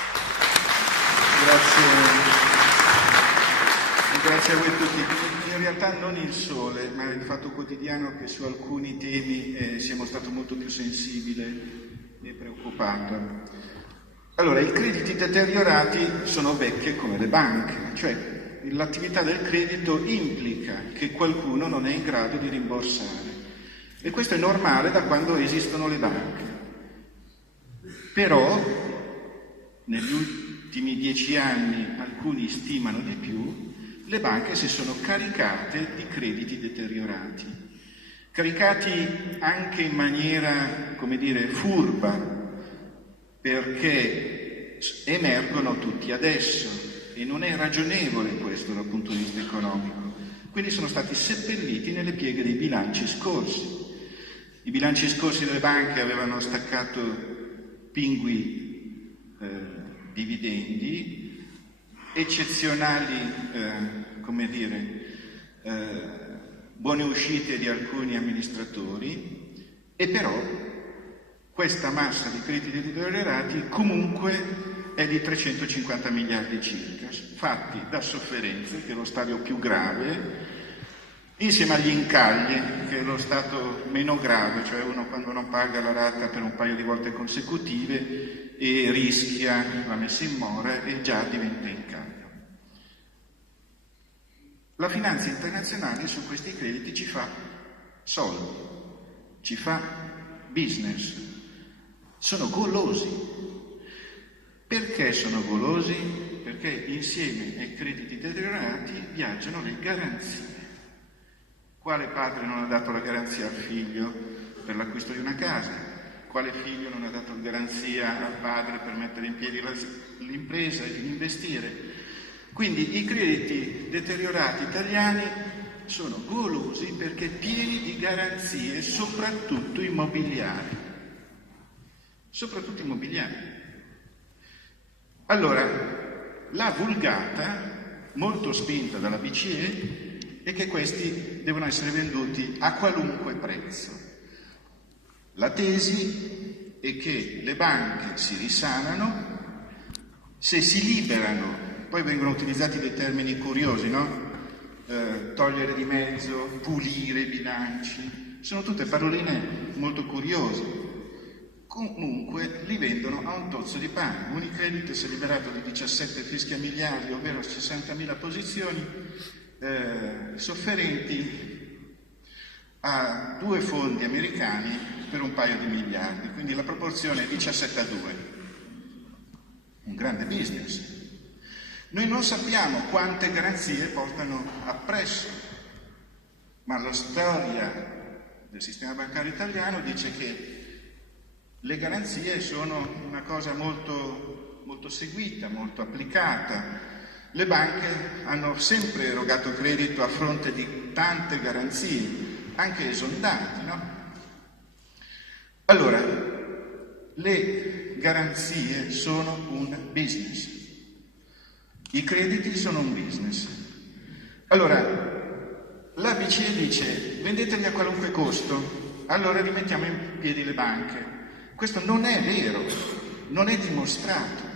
Grazie a voi tutti. In realtà non Il Sole, ma il Fatto Quotidiano, che su alcuni temi siamo stato molto più sensibile e preoccupato. Allora, i crediti deteriorati sono vecchie come le banche, cioè l'attività del credito implica che qualcuno non è in grado di rimborsare. E questo è normale da quando esistono le banche. Però, negli ultimi 10 anni, alcuni stimano di più, le banche si sono caricate di crediti deteriorati, caricati anche in maniera, come dire, furba, perché emergono tutti adesso e non è ragionevole questo dal punto di vista economico. Quindi sono stati seppelliti nelle pieghe dei bilanci scorsi. I bilanci scorsi delle banche avevano staccato pingui dividendi, eccezionali, buone uscite di alcuni amministratori, e però questa massa di crediti deteriorati comunque è di 350 miliardi circa, fatti da sofferenze, che è lo stadio più grave, insieme agli incagli, che è lo stato meno grave, cioè uno quando non paga la rata per un paio di volte consecutive e rischia la messa in mora e già diventa incaglio. La finanza internazionale su questi crediti ci fa soldi, ci fa business, sono golosi. Perché sono golosi? Perché insieme ai crediti deteriorati viaggiano le garanzie. Quale padre non ha dato la garanzia al figlio per l'acquisto di una casa? Quale figlio non ha dato garanzia al padre per mettere in piedi l'impresa e investire? Quindi i crediti deteriorati italiani sono golosi perché pieni di garanzie, soprattutto immobiliari. Soprattutto immobiliari. Allora, la vulgata, molto spinta dalla BCE, è che questi devono essere venduti a qualunque prezzo. La tesi è che le banche si risanano se si liberano. Poi vengono utilizzati dei termini curiosi, no? Togliere di mezzo, pulire i bilanci, sono tutte paroline molto curiose. Comunque li vendono a un tozzo di pane. Unicredit si è liberato di 17 fischi a miliardi, ovvero 60.000 posizioni sofferenti a 2 fondi americani per un paio di miliardi, quindi la proporzione è 17 a 2. Un grande business. Noi non sappiamo quante garanzie portano appresso, ma la storia del sistema bancario italiano dice che le garanzie sono una cosa molto, molto seguita, molto applicata. Le banche hanno sempre erogato credito a fronte di tante garanzie, anche esondanti, no? Allora, le garanzie sono un business. I crediti sono un business. Allora, la BCE dice vendeteli a qualunque costo, allora rimettiamo in piedi le banche. Questo non è vero, non è dimostrato.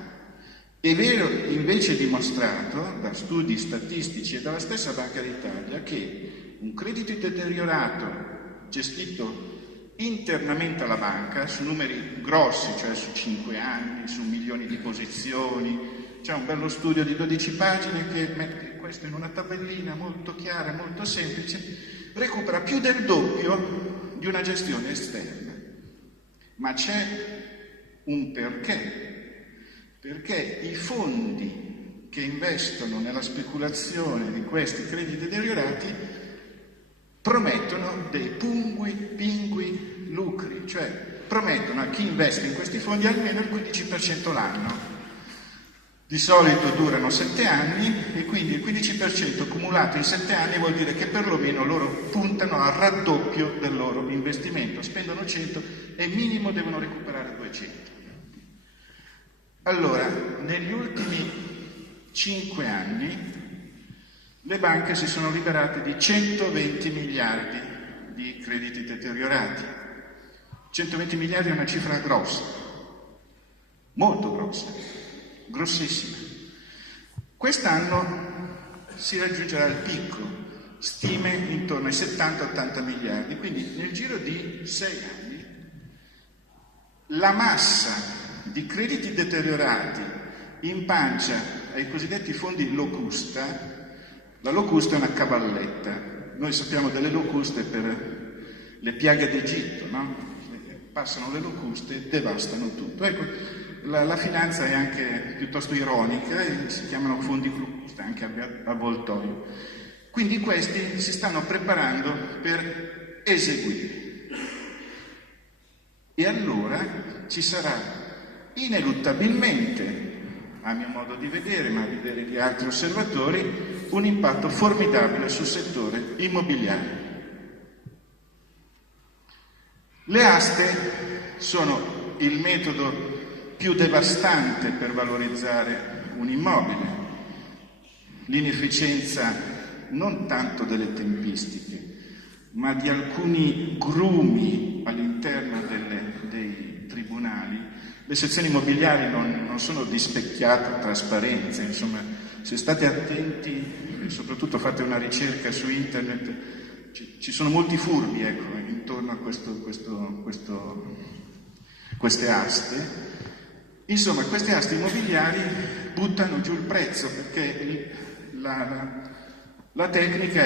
È vero invece dimostrato da studi statistici e dalla stessa Banca d'Italia che un credito deteriorato gestito internamente alla banca, su numeri grossi, cioè su 5 anni, su milioni di posizioni, c'è un bello studio di 12 pagine che mette questo in una tabellina molto chiara, molto semplice, recupera più del doppio di una gestione esterna. Ma c'è un perché. Perché i fondi che investono nella speculazione di questi crediti deteriorati promettono dei pingui lucri, cioè promettono a chi investe in questi fondi almeno il 15% l'anno. Di solito durano 7 anni e quindi il 15% cumulato in 7 anni vuol dire che perlomeno loro puntano al raddoppio del loro investimento, spendono 100 e minimo devono recuperare 200. Allora, negli ultimi 5 anni le banche si sono liberate di 120 miliardi di crediti deteriorati. 120 miliardi è una cifra grossa, molto grossa. Grossissima. Quest'anno si raggiungerà il picco, stime intorno ai 70-80 miliardi, quindi nel giro di 6 anni la massa di crediti deteriorati in pancia ai cosiddetti fondi locusta. La locusta è una cavalletta, noi sappiamo delle locuste per le piaghe d'Egitto, no? Passano le locuste e devastano tutto. Ecco, la finanza è anche piuttosto ironica e si chiamano fondi locusta anche avvoltoio. Quindi questi si stanno preparando per eseguire. E allora ci sarà ineluttabilmente, a mio modo di vedere, ma a vedere di altri osservatori, un impatto formidabile sul settore immobiliare. Le aste sono il metodo più devastante per valorizzare un immobile. L'inefficienza non tanto delle tempistiche, ma di alcuni grumi all'interno dei tribunali. Le sezioni immobiliari non sono di specchiata trasparenza, insomma, se state attenti e soprattutto fate una ricerca su internet, ci sono molti furbi, ecco, intorno a queste aste. Insomma, queste aste immobiliari buttano giù il prezzo perché la tecnica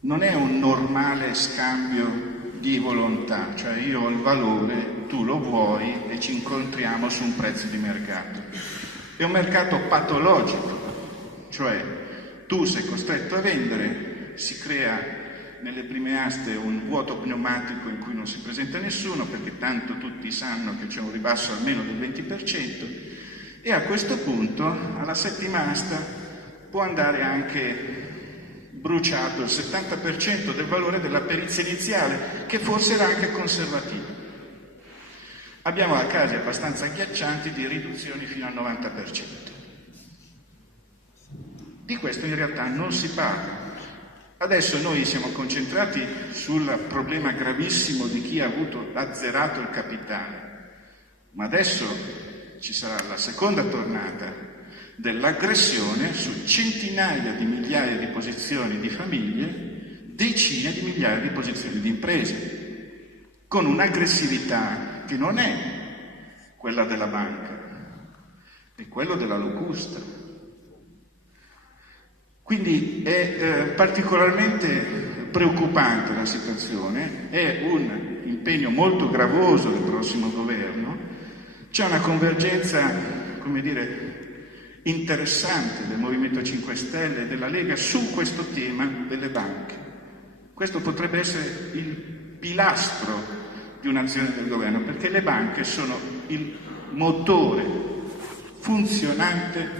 non è un normale scambio di volontà, cioè io ho il valore, tu lo vuoi e ci incontriamo su un prezzo di mercato. È un mercato patologico, cioè tu sei costretto a vendere, si crea nelle prime aste un vuoto pneumatico in cui non si presenta nessuno perché tanto tutti sanno che c'è un ribasso almeno del 20% e a questo punto alla settima asta può andare anche bruciato il 70% del valore della perizia iniziale, che forse era anche conservativa. Abbiamo casi abbastanza agghiaccianti di riduzioni fino al 90%. Di questo in realtà non si parla. Adesso noi siamo concentrati sul problema gravissimo di chi ha avuto azzerato il capitale, ma adesso ci sarà la seconda tornata dell'aggressione su centinaia di migliaia di posizioni di famiglie, decine di migliaia di posizioni di imprese, con un'aggressività che non è quella della banca, è quella della locusta. Quindi è particolarmente preoccupante la situazione, è un impegno molto gravoso del prossimo governo, c'è una convergenza, come dire, interessante del Movimento 5 Stelle e della Lega su questo tema delle banche. Questo potrebbe essere il pilastro di un'azione del governo, perché le banche sono il motore funzionante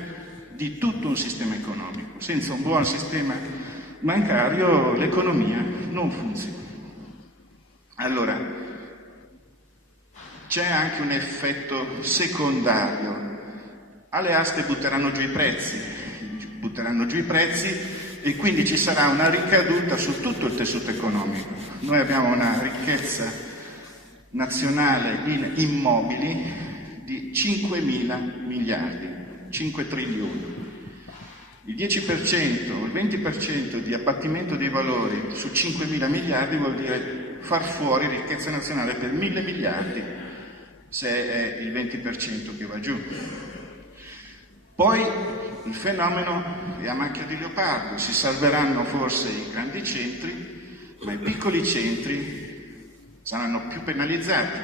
di tutto un sistema economico. Senza un buon sistema bancario l'economia non funziona. Allora, c'è anche un effetto secondario. Alle aste butteranno giù i prezzi e quindi ci sarà una ricaduta su tutto il tessuto economico. Noi abbiamo una ricchezza nazionale in immobili di 5.000 miliardi, 5 trilioni. Il 10% o il 20% di abbattimento dei valori su 5.000 miliardi vuol dire far fuori ricchezza nazionale per 1.000 miliardi, se è il 20% che va giù. Poi il fenomeno è a macchia di leopardo, si salveranno forse i grandi centri, ma i piccoli centri saranno più penalizzati,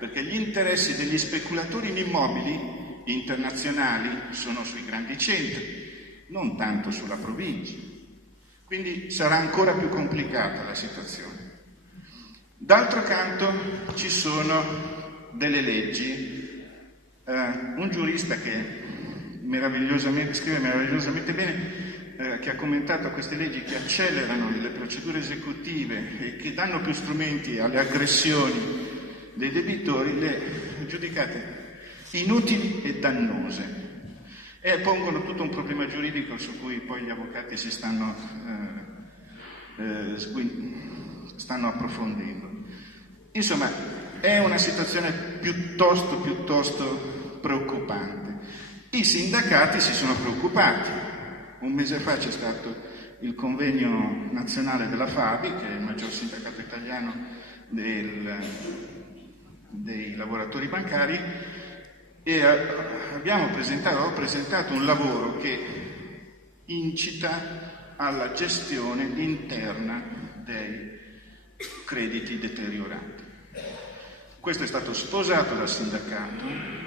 perché gli interessi degli speculatori in immobili internazionali sono sui grandi centri, non tanto sulla provincia. Quindi sarà ancora più complicata la situazione. D'altro canto ci sono delle leggi. Un giurista che scrive meravigliosamente bene, che ha commentato queste leggi che accelerano le procedure esecutive e che danno più strumenti alle aggressioni dei debitori, le giudicate inutili e dannose e pongono tutto un problema giuridico su cui poi gli avvocati si stanno approfondendo. Insomma, è una situazione piuttosto preoccupante. I sindacati si sono preoccupati Un mese fa c'è stato il convegno nazionale della Fabi, che è il maggior sindacato italiano dei lavoratori bancari, e ho presentato un lavoro che incita alla gestione interna dei crediti deteriorati. Questo è stato sposato dal sindacato.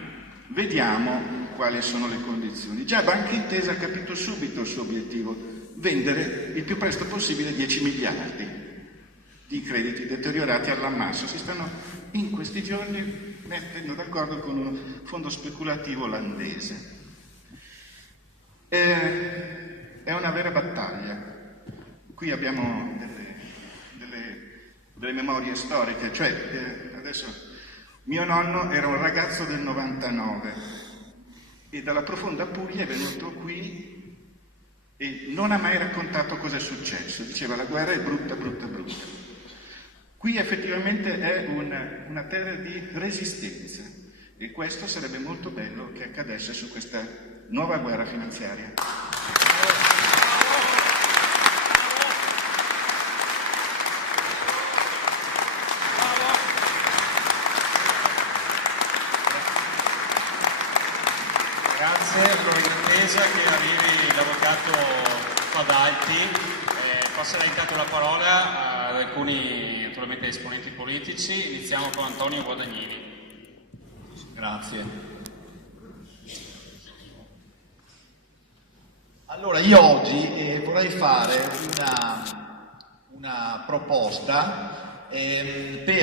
Vediamo quali sono le condizioni. Già Banca Intesa ha capito subito il suo obiettivo: vendere il più presto possibile 10 miliardi di crediti deteriorati all'ammasso. Si stanno in questi giorni mettendo d'accordo con un fondo speculativo olandese. È una vera battaglia. Qui abbiamo delle memorie storiche, adesso mio nonno era un ragazzo del 99 e dalla profonda Puglia è venuto qui e non ha mai raccontato cosa è successo. Diceva: la guerra è brutta, brutta, brutta. Qui effettivamente è una terra di resistenza e questo sarebbe molto bello che accadesse su questa nuova guerra finanziaria. Grazie, allora in attesa che arrivi l'avvocato Fadalti, passerei intanto la parola ad alcuni naturalmente esponenti politici. Iniziamo con Antonio Guadagnini. Grazie. Allora io oggi vorrei fare una proposta per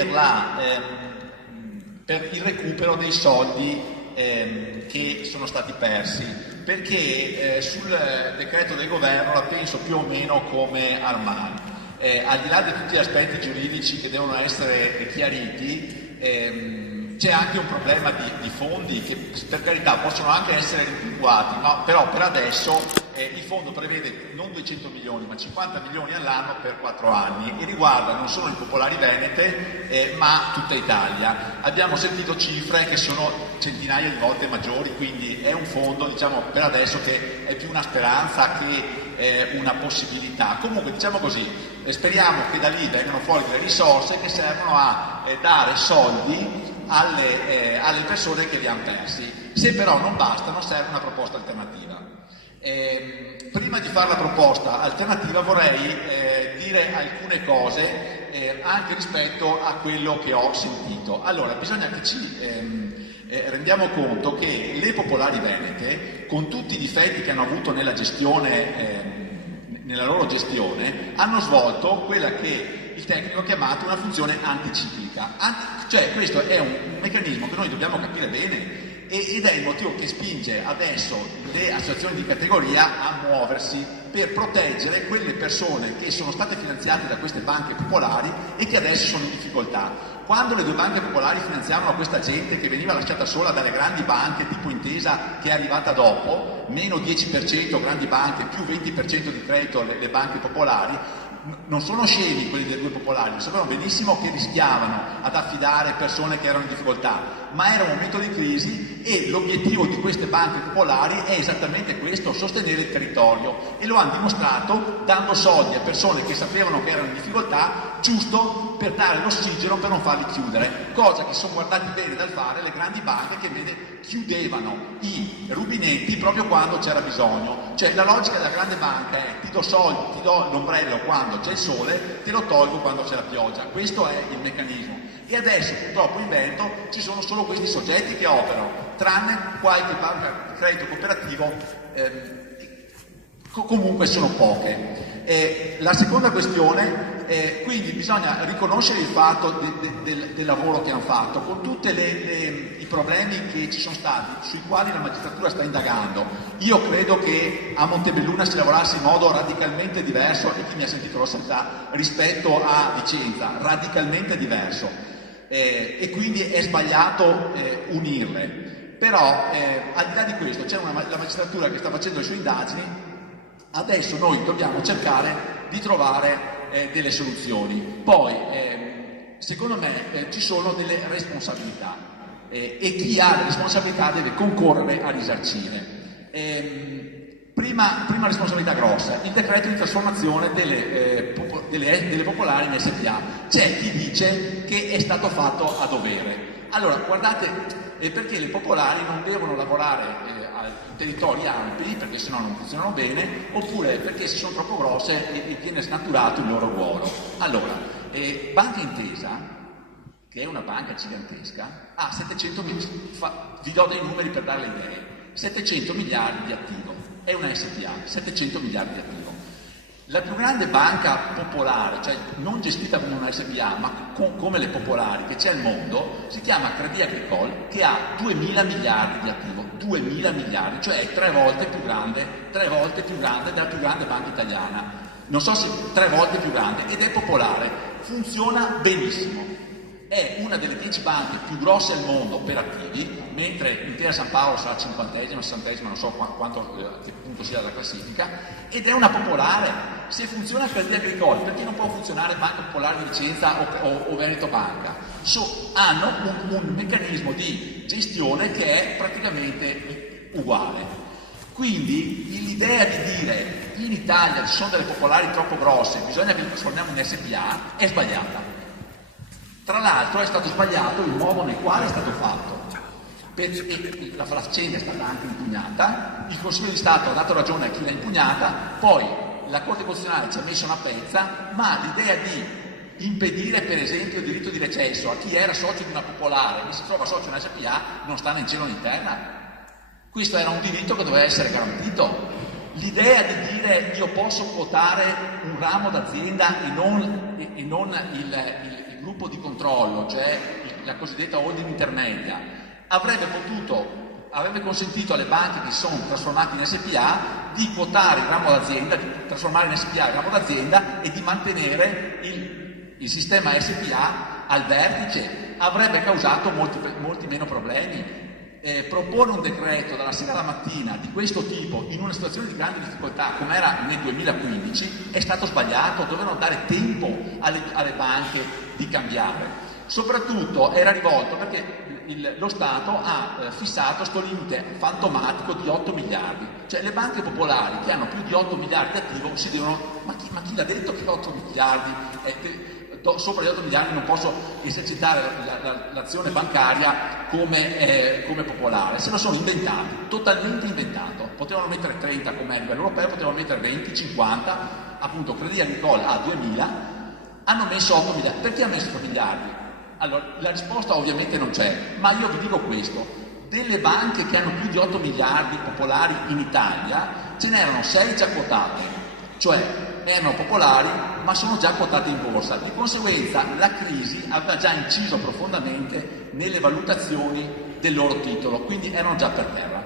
il recupero dei soldi che sono stati persi, perché sul decreto del governo la penso più o meno come Armani. Al di là di tutti gli aspetti giuridici che devono essere chiariti, c'è anche un problema di fondi che per carità possono anche essere rimpinguati, ma però per adesso il fondo prevede non 200 milioni ma 50 milioni all'anno per 4 anni e riguarda non solo i popolari venete ma tutta Italia. Abbiamo sentito cifre che sono centinaia di volte maggiori, quindi è un fondo, diciamo, per adesso che è più una speranza che una possibilità. Comunque, diciamo così, speriamo che da lì vengano fuori delle risorse che servono a dare soldi alle persone che li hanno persi. Se però non bastano, serve una proposta alternativa. Prima di fare la proposta alternativa vorrei dire alcune cose anche rispetto a quello che ho sentito. Allora, bisogna che ci rendiamo conto che le popolari venete, con tutti i difetti che hanno avuto nella loro gestione, hanno svolto quella che il tecnico ha chiamato una funzione anticiclica. Cioè questo è un meccanismo che noi dobbiamo capire bene ed è il motivo che spinge adesso le associazioni di categoria a muoversi per proteggere quelle persone che sono state finanziate da queste banche popolari e che adesso sono in difficoltà. Quando le due banche popolari finanziavano questa gente che veniva lasciata sola dalle grandi banche tipo Intesa, che è arrivata dopo, meno 10% grandi banche, più 20% di credito le banche popolari, non sono scemi quelli delle due popolari, lo sapevano benissimo che rischiavano ad affidare persone che erano in difficoltà, ma era un momento di crisi e l'obiettivo di queste banche popolari è esattamente questo: sostenere il territorio, e lo hanno dimostrato dando soldi a persone che sapevano che erano in difficoltà, giusto per dare l'ossigeno per non farli chiudere, cosa che sono guardati bene dal fare le grandi banche che invece chiudevano i rubinetti proprio quando c'era bisogno. Cioè la logica della grande banca è: ti do soldi, ti do l'ombrello quando c'è il sole, te lo tolgo quando c'è la pioggia. Questo è il meccanismo. E adesso purtroppo in Veneto ci sono solo questi soggetti che operano, tranne qualche banca di credito cooperativo, comunque sono poche. La seconda questione, quindi bisogna riconoscere il fatto del lavoro che hanno fatto, con tutti i problemi che ci sono stati, sui quali la magistratura sta indagando. Io credo che a Montebelluna si lavorasse in modo radicalmente diverso, e chi mi ha sentito lo sa, rispetto a Vicenza, radicalmente diverso. E quindi è sbagliato unirle. Però al di là di questo c'è la magistratura che sta facendo le sue indagini. Adesso noi dobbiamo cercare di trovare delle soluzioni. Poi secondo me ci sono delle responsabilità e chi ha le responsabilità deve concorrere a risarcire. prima responsabilità grossa, il decreto di trasformazione delle popolari in SPA. C'è chi dice che è stato fatto a dovere. Allora, guardate, perché le popolari non devono lavorare in territori ampi, perché sennò non funzionano bene, oppure perché se sono troppo grosse e viene snaturato il loro ruolo. Allora, Banca Intesa, che è una banca gigantesca, ha 700 miliardi, vi do dei numeri per dare le idee, 700 miliardi di attivo, è una SPA, 700 miliardi di attivo. La più grande banca popolare, cioè non gestita come una SPA, ma come le popolari che c'è al mondo, si chiama Crédit Agricole, che ha 2.000 miliardi di attivo, 2.000 miliardi, cioè è 3 volte più grande della più grande banca italiana. Non so se 3 volte più grande, ed è popolare, funziona benissimo. È una delle 10 banche più grosse al mondo per attivi, mentre Intesa San Paolo sarà 50esima, 60esima, non so a che punto sia la classifica, ed è una popolare. Se funziona Crédit Agricole, perché non può funzionare Banca Popolare di Vicenza o Veneto Banca? Hanno un meccanismo di gestione che è praticamente uguale. Quindi l'idea di dire in Italia ci sono delle popolari troppo grosse, bisogna che le trasformiamo in SPA, è sbagliata. Tra l'altro è stato sbagliato il modo nel quale è stato fatto. La faccenda è stata anche impugnata, il Consiglio di Stato ha dato ragione a chi l'ha impugnata, poi la Corte Costituzionale ci ha messo una pezza, ma l'idea di impedire per esempio il diritto di recesso a chi era socio di una popolare e si trova socio di una SPA non sta né in cielo né in terra. Questo era un diritto che doveva essere garantito. L'idea di dire io posso quotare un ramo d'azienda e non il gruppo di controllo, cioè la cosiddetta holding intermedia, avrebbe consentito alle banche che si sono trasformate in SPA di quotare il ramo d'azienda, di trasformare in SPA il ramo d'azienda e di mantenere il sistema SPA al vertice. Avrebbe causato molti meno problemi. Proporre un decreto dalla sera alla mattina di questo tipo in una situazione di grande difficoltà come era nel 2015 è stato sbagliato, dovevano dare tempo alle banche di cambiare. Soprattutto era rivolto perché lo Stato ha fissato sto limite fantomatico di 8 miliardi, cioè le banche popolari che hanno più di 8 miliardi di attivo si devono, ma chi l'ha detto che 8 miliardi sopra gli 8 miliardi non posso esercitare l'azione bancaria come popolare? Se lo sono inventati, totalmente inventato. Potevano mettere 30 come a livello europeo, potevano mettere 20, 50, appunto Crédit Agricole a 2.000, hanno messo 8 miliardi. Perché ha messo 8 miliardi? Allora, la risposta ovviamente non c'è, ma io vi dico questo: delle banche che hanno più di 8 miliardi popolari in Italia, ce n'erano 6 già quotate, cioè erano popolari ma sono già quotate in borsa. Di conseguenza la crisi aveva già inciso profondamente nelle valutazioni del loro titolo, quindi erano già per terra,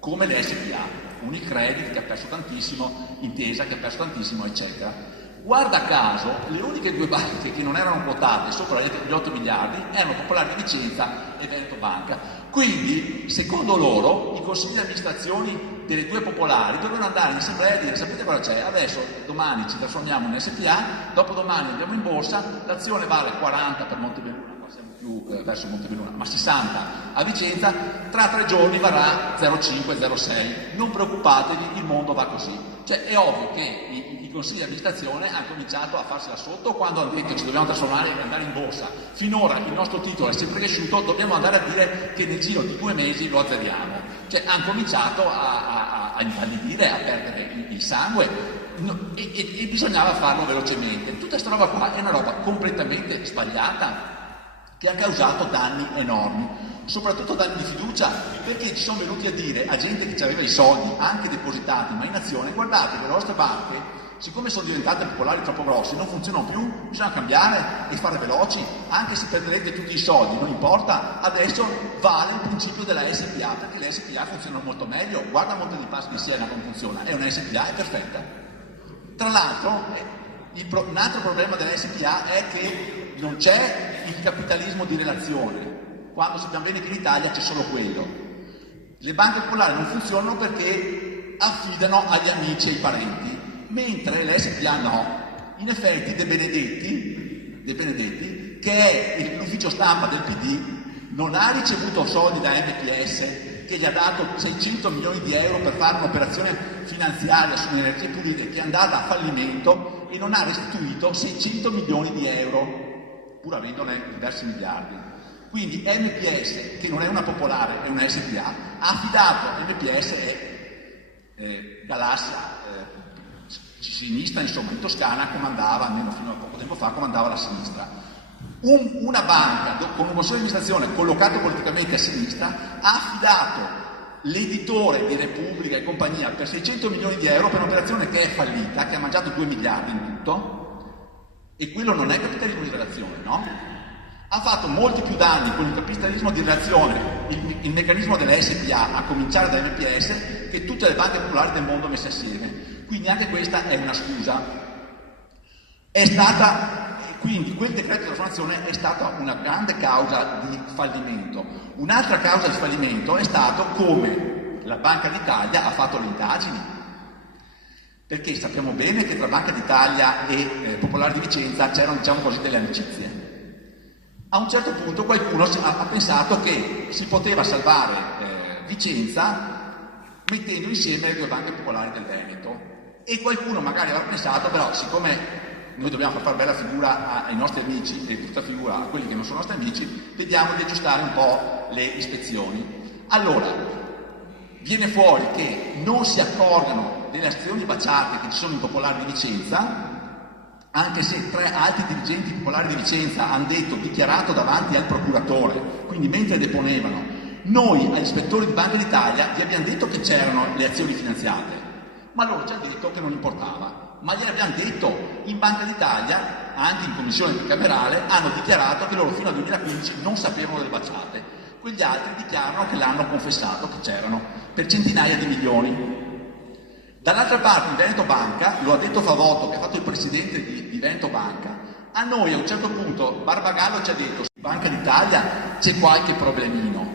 come le SPA, Unicredit che ha perso tantissimo, Intesa che ha perso tantissimo, eccetera. Guarda caso, le uniche 2 banche che non erano quotate sopra gli 8 miliardi erano Popolare di Vicenza e Veneto Banca. Quindi, secondo loro, i consigli di amministrazione delle 2 popolari dovevano andare in assemblea e dire: sapete cosa c'è? Adesso domani ci trasformiamo in SPA, dopodomani andiamo in borsa, l'azione vale 40 per Montebelluna, non siamo più verso Montebelluna, ma 60 a Vicenza, tra 3 giorni varrà 0,5, 0,6. Non preoccupatevi, il mondo va così. Cioè è ovvio che i consigli di amministrazione hanno cominciato a farsela sotto quando hanno detto ci dobbiamo trasformare e andare in borsa. Finora il nostro titolo è sempre cresciuto, dobbiamo andare a dire che nel giro di 2 mesi lo azzeriamo. Cioè hanno cominciato a impallidire, a perdere il sangue e bisognava farlo velocemente. Tutta questa roba qua è una roba completamente sbagliata che ha causato danni enormi. Soprattutto danni di fiducia, perché ci sono venuti a dire a gente che aveva i soldi anche depositati ma in azione: guardate che le vostre banche, siccome sono diventate popolari troppo grosse, non funzionano più, bisogna cambiare e fare veloci, anche se perderete tutti i soldi, non importa, adesso vale il principio della SPA, perché le SPA funzionano molto meglio. Guarda Monte dei Paschi di Siena come funziona, è una SPA, è perfetta. Tra l'altro un altro problema della SPA è che non c'è il capitalismo di relazione. Quando sappiamo bene che in Italia c'è solo quello. Le banche popolari non funzionano perché affidano agli amici e ai parenti, mentre le SPA no. In effetti De Benedetti, che è l'ufficio stampa del PD, non ha ricevuto soldi da MPS che gli ha dato 600 milioni di euro per fare un'operazione finanziaria sulle energie pulite che è andata a fallimento e non ha restituito 600 milioni di euro, pur avendone diversi miliardi. Quindi MPS, che non è una popolare, è una SPA, ha affidato, MPS è Galassia, sinistra, insomma, in Toscana comandava, almeno fino a poco tempo fa, comandava la sinistra. Una banca con un consiglio di amministrazione collocato politicamente a sinistra ha affidato l'editore di Repubblica e compagnia per 600 milioni di euro per un'operazione che è fallita, che ha mangiato 2 miliardi in tutto, e quello non è capitalismo di relazione, no? Ha fatto molti più danni con il capitalismo di relazione, il meccanismo delle SPA, a cominciare da MPS, che tutte le banche popolari del mondo messe assieme. Quindi anche questa è una scusa. Quindi quel decreto di trasformazione è stata una grande causa di fallimento. Un'altra causa di fallimento è stato come la Banca d'Italia ha fatto le indagini. Perché sappiamo bene che tra Banca d'Italia e Popolare di Vicenza c'erano, diciamo così, delle amicizie. A un certo punto qualcuno ha pensato che si poteva salvare Vicenza mettendo insieme le due banche popolari del Veneto, e qualcuno magari avrà pensato, però siccome noi dobbiamo far bella figura ai nostri amici e brutta figura a quelli che non sono nostri amici, vediamo di aggiustare un po' le ispezioni. Allora viene fuori che non si accorgano delle azioni baciate che ci sono in Popolare di Vicenza, anche se 3 alti dirigenti popolari di Vicenza hanno dichiarato davanti al procuratore, quindi mentre deponevano, noi agli ispettori di Banca d'Italia gli abbiamo detto che c'erano le azioni finanziate, ma loro ci hanno detto che non importava. Ma gli abbiamo detto, in Banca d'Italia, anche in commissione bicamerale, hanno dichiarato che loro fino al 2015 non sapevano delle baciate. Quegli altri dichiarano che l'hanno confessato, che c'erano, per centinaia di milioni. Dall'altra parte in Veneto Banca, lo ha detto Favotto, che ha fatto il presidente di Veneto Banca, a noi a un certo punto Barbagallo ci ha detto, in Banca d'Italia c'è qualche problemino.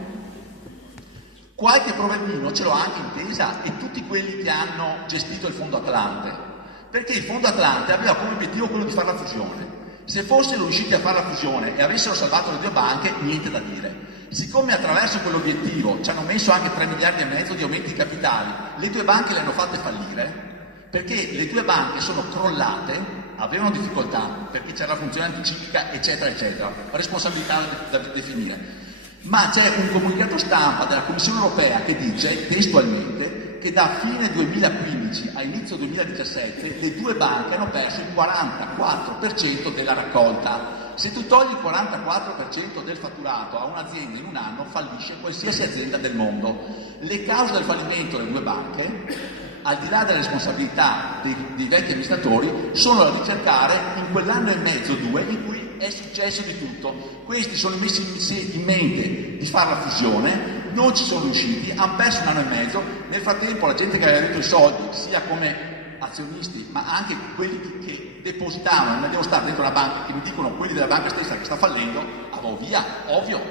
Qualche problemino ce l'ho anche Intesa e tutti quelli che hanno gestito il Fondo Atlante, perché il Fondo Atlante aveva come obiettivo quello di fare la fusione. Se fossero riusciti a fare la fusione e avessero salvato le due banche, niente da dire. Siccome attraverso quell'obiettivo ci hanno messo anche 3 miliardi e mezzo di aumenti di capitali, le due banche le hanno fatte fallire, perché le due banche sono crollate, avevano difficoltà, perché c'era la funzione anticiclica, eccetera, eccetera, responsabilità da definire. Ma c'è un comunicato stampa della Commissione Europea che dice testualmente che da fine 2015 a inizio 2017 le due banche hanno perso il 44% della raccolta. Se tu togli il 44% del fatturato a un'azienda in un anno, fallisce qualsiasi azienda del mondo. Le cause del fallimento delle due banche, al di là delle responsabilità dei vecchi amministratori, sono da ricercare in quell'anno e mezzo, 2, in cui è successo di tutto. Questi sono messi in mente di fare la fusione, non ci sono riusciti, hanno perso un anno e mezzo. Nel frattempo la gente che aveva avuto i soldi, sia come azionisti, ma anche quelli che depositavano, non devo stare dentro la banca, che mi dicono quelli della banca stessa che sta fallendo, va via, ovvio.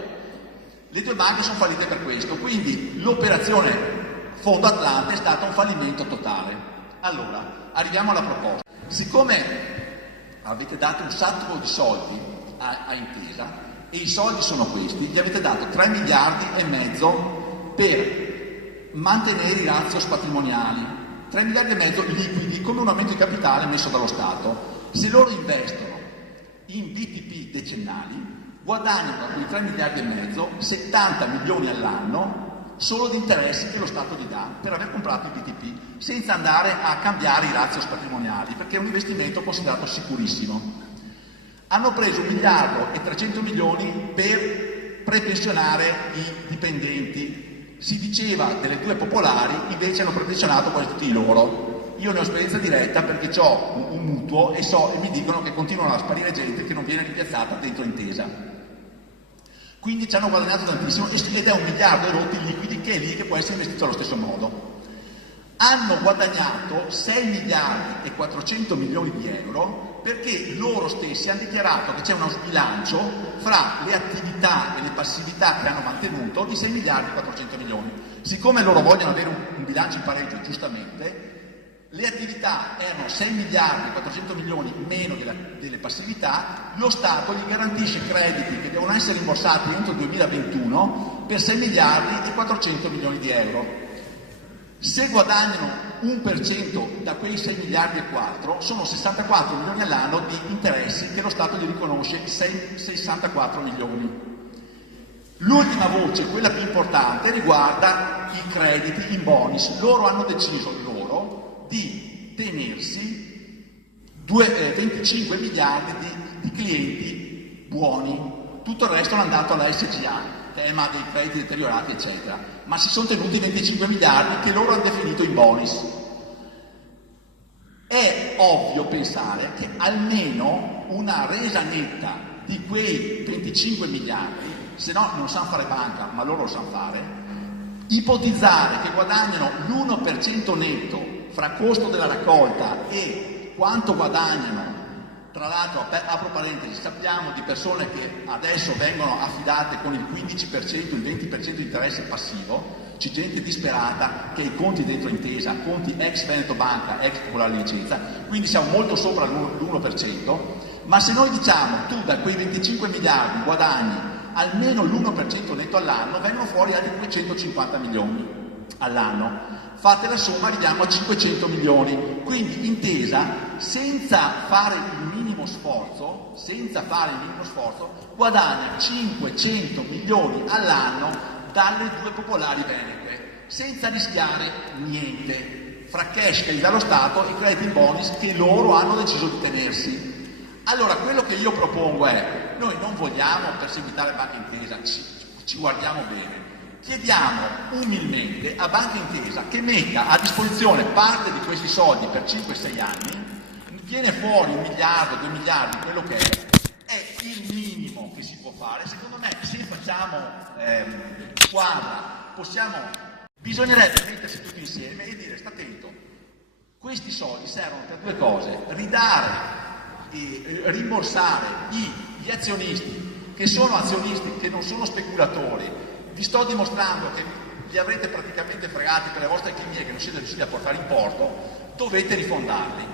Le due banche sono fallite per questo, quindi l'operazione Fondo Atlante è stato un fallimento totale. Allora, arriviamo alla proposta. Siccome avete dato un sacco di soldi a Intesa, e i soldi sono questi, gli avete dato 3 miliardi e mezzo per mantenere i ratios patrimoniali, 3 miliardi e mezzo liquidi come un aumento di capitale messo dallo Stato. Se loro investono in BTP decennali, guadagnano da quei 3 miliardi e mezzo 70 milioni all'anno solo di interessi che lo Stato gli dà per aver comprato i BTP, senza andare a cambiare i ratios patrimoniali, perché è un investimento considerato sicurissimo. Hanno preso 1 miliardo e 300 milioni per prepensionare i dipendenti. Si diceva delle due popolari, invece hanno prepensionato quasi tutti loro. Io ne ho esperienza diretta perché ho un mutuo e so, e mi dicono che continuano a sparire gente che non viene ripiazzata dentro Intesa. Quindi ci hanno guadagnato tantissimo ed è 1 miliardo e rotti liquidi che è lì che può essere investito allo stesso modo. Hanno guadagnato 6 miliardi e 400 milioni di euro perché loro stessi hanno dichiarato che c'è uno sbilancio fra le attività e le passività che hanno mantenuto di 6 miliardi e 400 milioni. Siccome loro vogliono avere un bilancio in pareggio, giustamente, le attività erano 6 miliardi e 400 milioni meno delle passività, lo Stato gli garantisce crediti che devono essere rimborsati entro il 2021 per 6 miliardi e 400 milioni di euro. Se guadagnano 1% da quei 6 miliardi e 4, sono 64 milioni all'anno di interessi che lo Stato gli riconosce, 64 milioni. L'ultima voce, quella più importante, riguarda i crediti in bonus. Loro hanno deciso di tenersi 25 miliardi di clienti buoni, tutto il resto è andato alla SGA, tema dei crediti deteriorati eccetera, ma si sono tenuti 25 miliardi che loro hanno definito in bonus. È ovvio pensare che almeno una resa netta di quei 25 miliardi, se no non sanno fare banca, ma loro lo sanno fare, ipotizzare che guadagnano l'1% netto fra costo della raccolta e quanto guadagnano, tra l'altro apro parentesi, sappiamo di persone che adesso vengono affidate con il 15%, il 20% di interesse passivo, c'è gente disperata che ha i conti dentro Intesa, conti ex Veneto Banca, ex Popolare Licenza, quindi siamo molto sopra l'1%, ma se noi diciamo tu da quei 25 miliardi guadagni almeno l'1% netto all'anno, vengono fuori altri 250 milioni all'anno. Fate la somma, arriviamo a 500 milioni. Quindi Intesa, senza fare il minimo sforzo, guadagna 500 milioni all'anno dalle due popolari venete, senza rischiare niente, fra cash che gli dà lo Stato e crediti in bonus che loro hanno deciso di tenersi. Allora, quello che io propongo è, noi non vogliamo perseguitare Banca Intesa, ci guardiamo bene. Chiediamo umilmente a Banca Intesa che metta a disposizione parte di questi soldi per 5-6 anni, viene fuori 1 miliardo, 2 miliardi, quello che è il minimo che si può fare. Secondo me, se facciamo squadra, bisognerebbe mettersi tutti insieme e dire, sta attento, questi soldi servono per due cose: ridare e rimborsare gli azionisti, che sono azionisti, che non sono speculatori. Vi sto dimostrando che li avrete praticamente fregati per le vostre chimie che non siete riusciti a portare in porto, dovete rifondarli.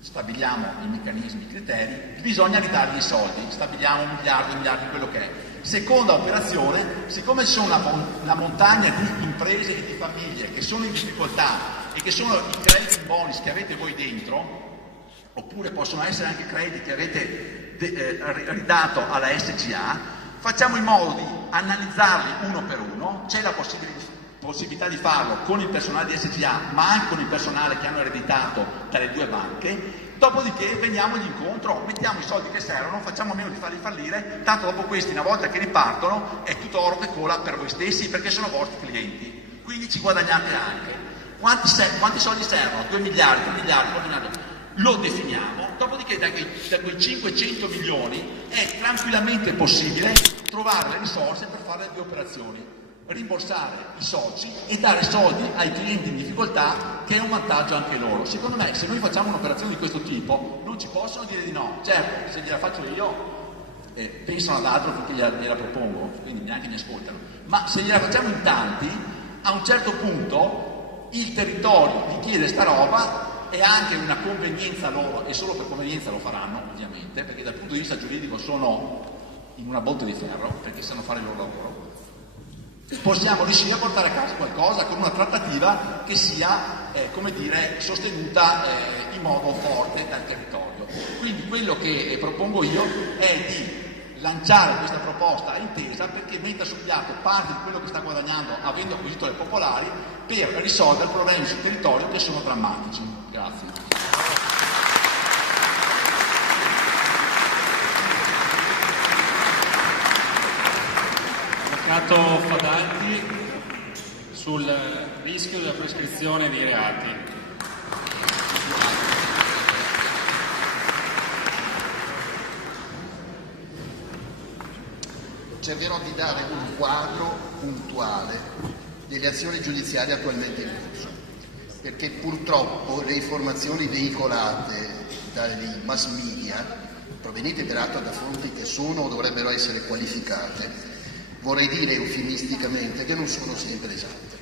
Stabiliamo i meccanismi, i criteri, bisogna ridargli i soldi, stabiliamo miliardi, quello che è. Seconda operazione, siccome ci sono una montagna di imprese e di famiglie che sono in difficoltà e che sono i crediti in bonus che avete voi dentro, oppure possono essere anche crediti che avete ridato alla SGA, facciamo in modo di analizzarli uno per uno. C'è la possibilità di farlo con il personale di SGA, ma anche con il personale che hanno ereditato dalle due banche. Dopodiché veniamogli incontro, mettiamo i soldi che servono, facciamo a meno di farli fallire, tanto dopo questi, una volta che ripartono, è tutto oro che cola per voi stessi, perché sono vostri clienti. Quindi ci guadagnate anche. Quanti soldi servono? 2 miliardi, 3 miliardi, 4 miliardi? Lo definiamo, dopodiché da quei 500 milioni è tranquillamente possibile trovare le risorse per fare le due operazioni: rimborsare i soci e dare soldi ai clienti in difficoltà, che è un vantaggio anche loro. Secondo me, se noi facciamo un'operazione di questo tipo, non ci possono dire di no. Certo, se gliela faccio io, pensano ad altro finché gliela propongo, quindi neanche mi ascoltano. Ma se gliela facciamo in tanti, a un certo punto il territorio vi chiede sta roba, è anche una convenienza loro, e solo per convenienza lo faranno ovviamente, perché dal punto di vista giuridico sono in una botte di ferro, perché sanno fare il loro lavoro. Possiamo riuscire a portare a casa qualcosa con una trattativa che sia, sostenuta in modo forte dal territorio. Quindi quello che propongo io è di lanciare questa proposta a Intesa perché metta sul piatto parte di quello che sta guadagnando avendo acquisito le popolari, per risolvere problemi sul territorio che sono drammatici. Grazie. Avvocato Fadalti sul rischio della prescrizione dei reati. Cercherò di dare un quadro puntuale delle azioni giudiziarie attualmente in corso, perché purtroppo le informazioni veicolate dai mass media, provenienti peraltro da fonti che sono o dovrebbero essere qualificate, vorrei dire eufemisticamente che non sono sempre esatte.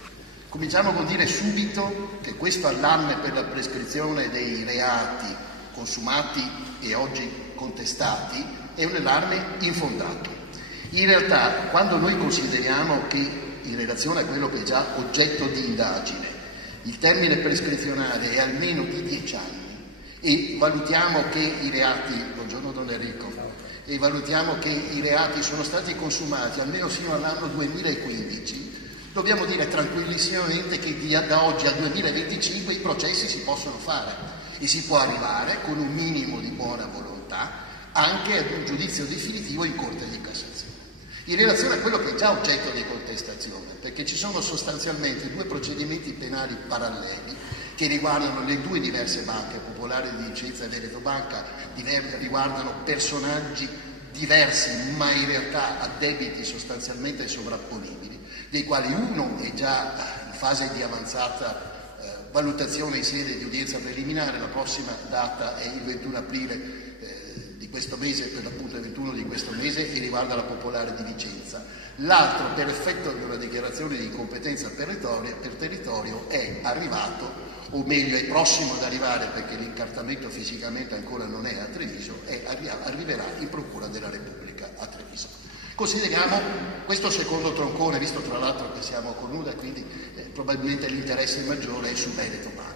Cominciamo con dire subito che questo allarme per la prescrizione dei reati consumati e oggi contestati è un allarme infondato. In realtà, quando noi consideriamo che in relazione a quello che è già oggetto di indagine, il termine prescrizionale è almeno di 10 anni e valutiamo che i reati, buongiorno Don Enrico, e valutiamo che i reati sono stati consumati almeno fino all'anno 2015, dobbiamo dire tranquillissimamente che da oggi al 2025 i processi si possono fare e si può arrivare con un minimo di buona volontà anche ad un giudizio definitivo in Corte di Cassazione. In relazione a quello che è già oggetto di contestazione, perché ci sono sostanzialmente 2 procedimenti penali paralleli che riguardano le 2 diverse banche, Popolare di Vicenza e Veneto Banca, riguardano personaggi diversi ma in realtà a debiti sostanzialmente sovrapponibili, dei quali uno è già in fase di avanzata valutazione in sede di udienza preliminare, la prossima data è il 21 aprile di questo mese, per l'appunto il 21 di questo mese, e riguarda la Popolare di Vicenza. L'altro, per effetto di una dichiarazione di incompetenza per territorio, è arrivato, o meglio è prossimo ad arrivare perché l'incartamento fisicamente ancora non è a Treviso, e arriverà in Procura della Repubblica a Treviso. Consideriamo questo secondo troncone, visto tra l'altro che siamo con Nuda, quindi probabilmente l'interesse maggiore è su Veneto Banca.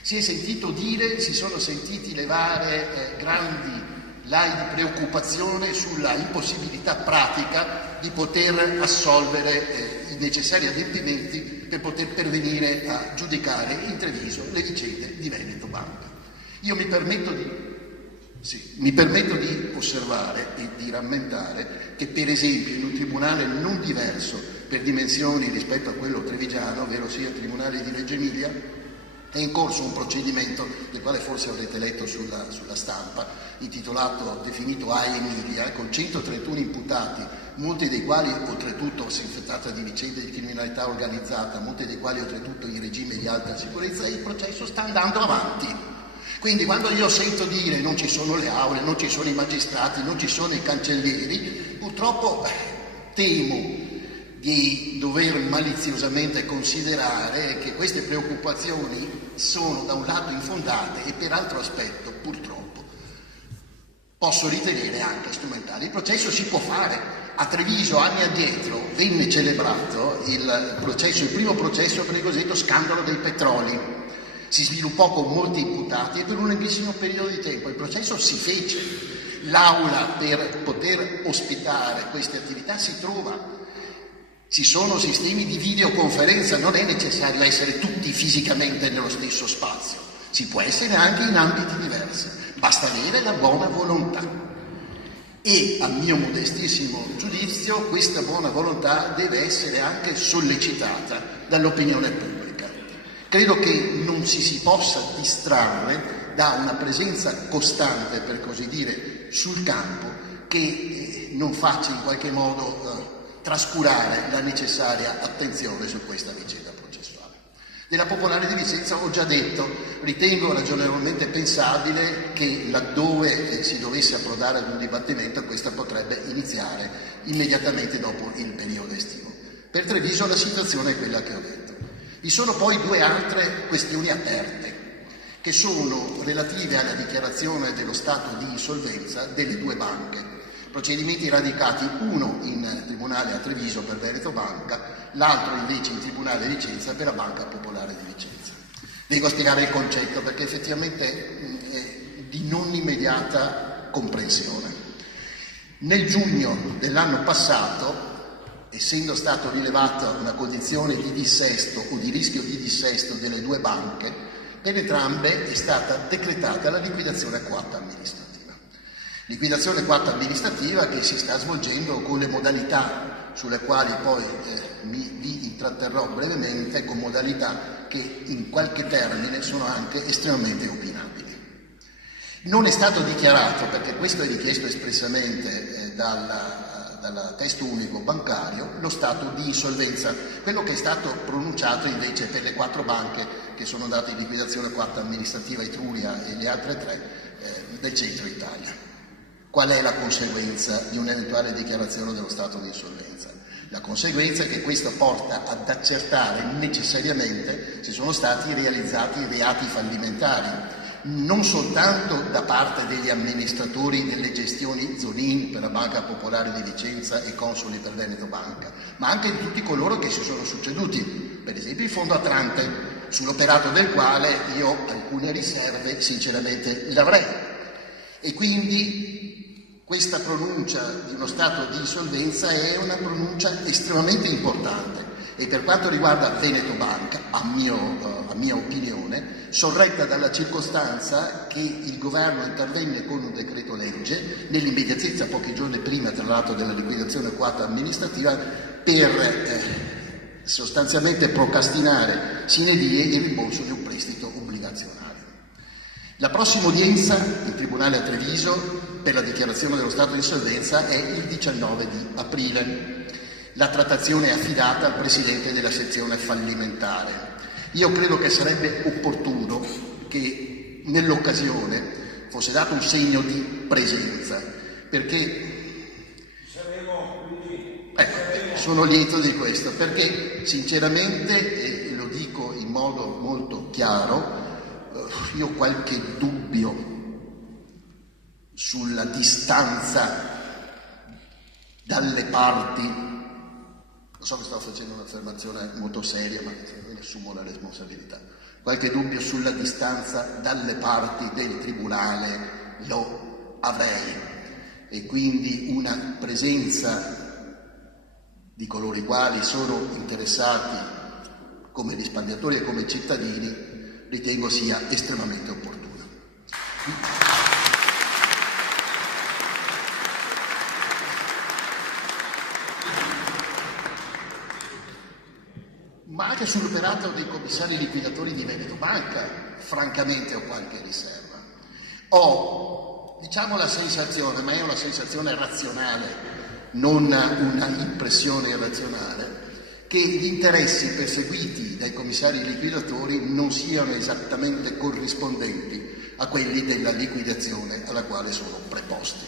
Si sono sentiti levare grandi lai di preoccupazione sulla impossibilità pratica di poter assolvere i necessari adempimenti per poter pervenire a giudicare in Treviso le vicende di Veneto Banca. Io mi permetto di osservare e di rammentare che, per esempio, in un tribunale non diverso per dimensioni rispetto a quello trevigiano, ovvero sia il Tribunale di Reggio Emilia, è in corso un procedimento del quale forse avrete letto sulla stampa, definito A. Emilia, con 131 imputati, molti dei quali oltretutto si tratta di vicende di criminalità organizzata, molti dei quali oltretutto in regime di alta sicurezza, e il processo sta andando avanti. Quindi quando io sento dire non ci sono le aule, non ci sono i magistrati, non ci sono i cancellieri, purtroppo temo di dover maliziosamente considerare che queste preoccupazioni sono da un lato infondate e per altro aspetto purtroppo posso ritenere anche strumentali. Il processo si può fare. A Treviso anni addietro venne celebrato il primo processo per il cosiddetto scandalo dei petroli. Si sviluppò con molti imputati e per un lunghissimo periodo di tempo. Il processo si fece. L'aula per poter ospitare queste attività si trova. Ci sono sistemi di videoconferenza, non è necessario essere tutti fisicamente nello stesso spazio, si può essere anche in ambiti diversi, basta avere la buona volontà. E a mio modestissimo giudizio questa buona volontà deve essere anche sollecitata dall'opinione pubblica. Credo che non si possa distrarre da una presenza costante, per così dire, sul campo che non faccia in qualche modo trascurare la necessaria attenzione su questa vicenda processuale. Della Popolare di Vicenza ho già detto, ritengo ragionevolmente pensabile che laddove si dovesse approdare ad un dibattimento questa potrebbe iniziare immediatamente dopo il periodo estivo. Per Treviso la situazione è quella che ho detto. Vi sono poi 2 altre questioni aperte che sono relative alla dichiarazione dello stato di insolvenza delle 2 banche. Procedimenti radicati, uno in tribunale a Treviso per Veneto Banca, l'altro invece in tribunale a Vicenza per la Banca Popolare di Vicenza. Devo spiegare il concetto perché effettivamente è di non immediata comprensione. Nel giugno dell'anno passato, essendo stato rilevata una condizione di dissesto o di rischio di dissesto delle 2 banche, per entrambe è stata decretata la liquidazione coatta amministrativa. Liquidazione coatta amministrativa che si sta svolgendo con le modalità sulle quali poi vi intratterrò brevemente, con modalità che in qualche termine sono anche estremamente opinabili. Non è stato dichiarato, perché questo è richiesto espressamente dal testo unico bancario, lo stato di insolvenza, quello che è stato pronunciato invece per le 4 banche che sono andate in liquidazione coatta amministrativa, Etruria e le altre 3 del centro Italia. Qual è la conseguenza di un'eventuale dichiarazione dello stato di insolvenza? La conseguenza è che questo porta ad accertare necessariamente se sono stati realizzati reati fallimentari non soltanto da parte degli amministratori delle gestioni Zonin per la Banca Popolare di Vicenza e Consoli per Veneto Banca, ma anche di tutti coloro che si sono succeduti, per esempio il Fondo Atlante, sull'operato del quale io alcune riserve sinceramente l'avrei. E quindi questa pronuncia di uno stato di insolvenza è una pronuncia estremamente importante e per quanto riguarda Veneto Banca, a mia opinione, sorretta dalla circostanza che il governo intervenne con un decreto legge nell'immediatezza, pochi giorni prima tra l'altro della liquidazione coatta amministrativa, per sostanzialmente procrastinare sine die il rimborso di un prestito obbligazionario. La prossima udienza in tribunale a Treviso per la dichiarazione dello stato di insolvenza è il 19 di aprile. La trattazione è affidata al presidente della sezione fallimentare. Io credo che sarebbe opportuno che nell'occasione fosse dato un segno di presenza, perché sono lieto di questo, perché sinceramente, e lo dico in modo molto chiaro, io ho qualche dubbio sulla distanza dalle parti. Lo so che stavo facendo un'affermazione molto seria, ma ne assumo la responsabilità. Qualche dubbio sulla distanza dalle parti del tribunale lo avrei, e quindi una presenza di coloro i quali sono interessati come risparmiatori e come cittadini ritengo sia estremamente opportuna. Ma anche sull'operato dei commissari liquidatori di Veneto Banca, francamente ho qualche riserva. Ho, diciamo, la sensazione, ma è una sensazione razionale, non una impressione irrazionale, che gli interessi perseguiti dai commissari liquidatori non siano esattamente corrispondenti a quelli della liquidazione alla quale sono preposti.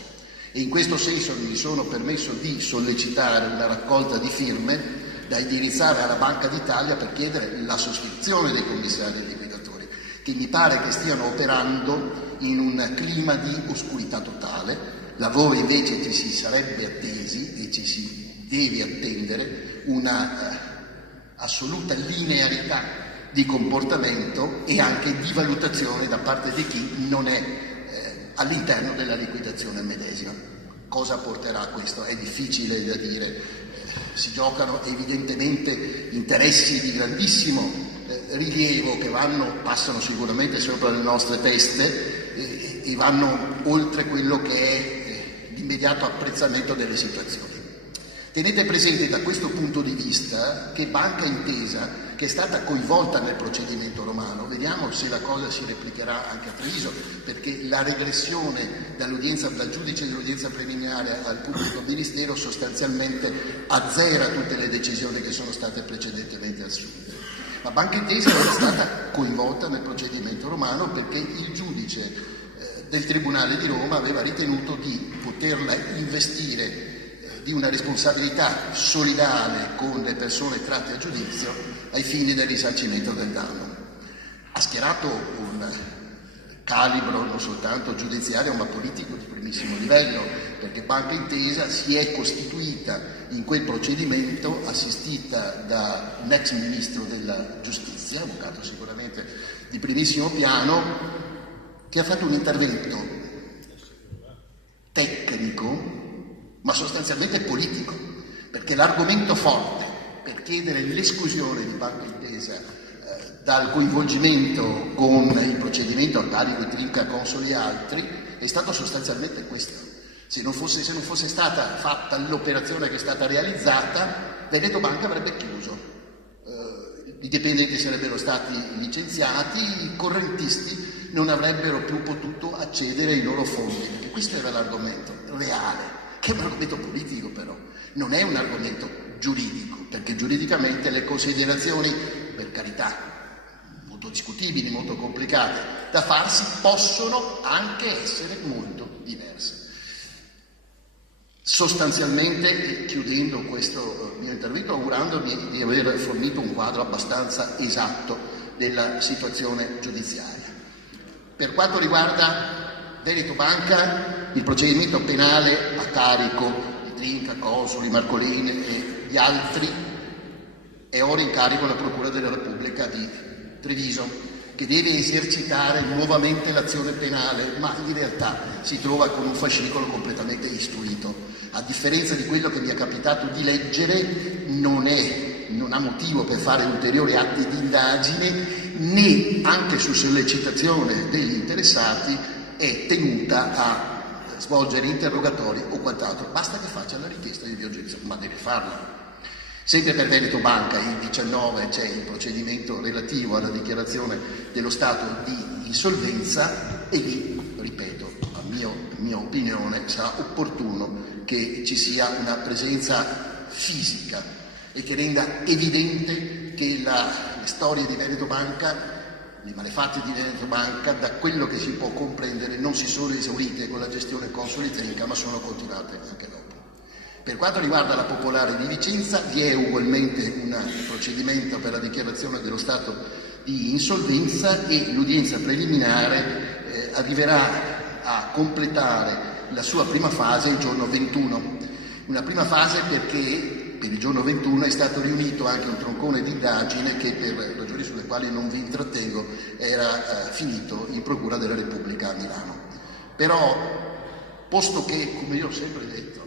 E in questo senso mi sono permesso di sollecitare una raccolta di firme da indirizzare alla Banca d'Italia per chiedere la sostituzione dei commissari liquidatori, che mi pare che stiano operando in un clima di oscurità totale, laddove invece ci si sarebbe attesi e ci si deve attendere una assoluta linearità di comportamento e anche di valutazione da parte di chi non è all'interno della liquidazione medesima. Cosa porterà questo? È difficile da dire. Si giocano evidentemente interessi di grandissimo rilievo che passano sicuramente sopra le nostre teste e vanno oltre quello che è l'immediato apprezzamento delle situazioni. Tenete presente da questo punto di vista che Banca Intesa, che è stata coinvolta nel procedimento romano, vediamo se la cosa si replicherà anche a Treviso, perché la regressione dal giudice dell'udienza preliminare al pubblico ministero sostanzialmente azzera tutte le decisioni che sono state precedentemente assunte. Ma Banca Intesa era stata coinvolta nel procedimento romano perché il giudice del Tribunale di Roma aveva ritenuto di poterla investire di una responsabilità solidale con le persone tratte a giudizio ai fini del risarcimento del danno. Ha schierato un calibro non soltanto giudiziario ma politico di primissimo livello, perché Banca Intesa si è costituita in quel procedimento assistita da un ex ministro della giustizia, avvocato sicuramente di primissimo piano, che ha fatto un intervento tecnico ma sostanzialmente politico, perché l'argomento forte per chiedere l'esclusione di Banca Intesa dal coinvolgimento con il procedimento a carico di Trinca, Consoli e altri è stato sostanzialmente questo. Se non fosse stata fatta l'operazione che è stata realizzata, Veneto Banca avrebbe chiuso, i dipendenti sarebbero stati licenziati, i correntisti non avrebbero più potuto accedere ai loro fondi, perché questo era l'argomento reale, che è un argomento politico però, non è un argomento giuridico, perché giuridicamente le considerazioni, per carità, molto discutibili, molto complicate da farsi, possono anche essere molto diverse. Sostanzialmente, chiudendo questo mio intervento, augurandomi di aver fornito un quadro abbastanza esatto della situazione giudiziaria. Per quanto riguarda Veneto Banca, il procedimento penale a carico di Trinca, Consoli, Marcolin e gli altri è ora in carico alla Procura della Repubblica di Treviso, che deve esercitare nuovamente l'azione penale, ma in realtà si trova con un fascicolo completamente istruito. A differenza di quello che mi è capitato di leggere, non ha motivo per fare ulteriori atti di indagine, né anche su sollecitazione degli interessati è tenuta a svolgere interrogatori o quant'altro. Basta che faccia la richiesta di urgenza, ma deve farlo. Sempre per Veneto Banca, il 19 c'è il procedimento relativo alla dichiarazione dello stato di insolvenza e lì, ripeto, a mia opinione, sarà opportuno che ci sia una presenza fisica e che renda evidente che le storie di Veneto Banca, le malefatte di Veneto Banca, da quello che si può comprendere, non si sono esaurite con la gestione Consoli Trinca, ma sono continuate anche dopo. Per quanto riguarda la Popolare di Vicenza, vi è ugualmente un procedimento per la dichiarazione dello stato di insolvenza e l'udienza preliminare arriverà a completare la sua prima fase il giorno 21. Una prima fase perché per il giorno 21 è stato riunito anche un troncone di indagine che, per ragioni sulle quali non vi intrattengo, era finito in Procura della Repubblica a Milano. Però, posto che, come io ho sempre detto,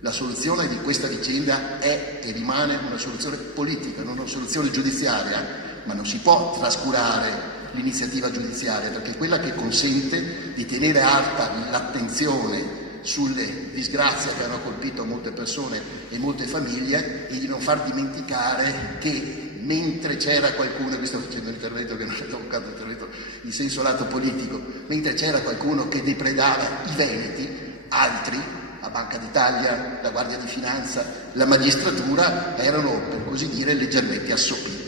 la soluzione di questa vicenda è e rimane una soluzione politica, non una soluzione giudiziaria, ma non si può trascurare l'iniziativa giudiziaria, perché è quella che consente di tenere alta l'attenzione sulle disgrazie che hanno colpito molte persone e molte famiglie e di non far dimenticare che mentre c'era qualcuno, qui sto facendo un intervento che non è toccato intervento in senso lato politico, mentre c'era qualcuno che depredava i veneti, altri, la Banca d'Italia, la Guardia di Finanza, la magistratura, erano, per così dire, leggermente assopiti.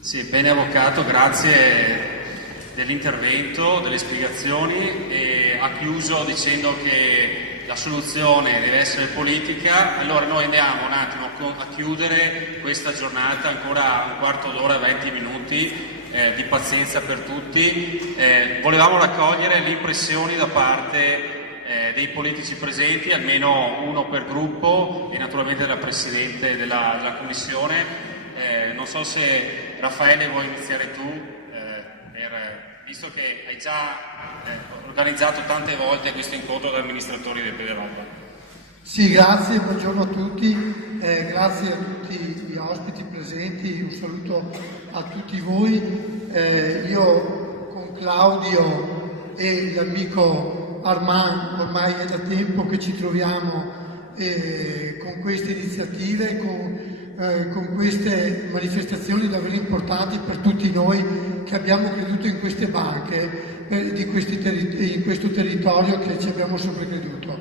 Sì, bene avvocato, grazie dell'intervento, delle spiegazioni, e ha chiuso dicendo che la soluzione deve essere politica. Allora noi andiamo un attimo a chiudere questa giornata, ancora un quarto d'ora, 20 minuti di pazienza per tutti. Volevamo raccogliere le impressioni da parte dei politici presenti, almeno uno per gruppo, e naturalmente della Presidente della Commissione. Non so se Raffaele vuoi iniziare tu, visto che hai già organizzato tante volte questo incontro di amministratori del Federale. Sì, grazie, buongiorno a tutti, grazie a tutti gli ospiti presenti, un saluto a tutti voi. Io con Claudio e l'amico Armand ormai è da tempo che ci troviamo con queste iniziative, con queste manifestazioni davvero importanti per tutti noi che abbiamo creduto in queste banche, in questo territorio che ci abbiamo sempre creduto.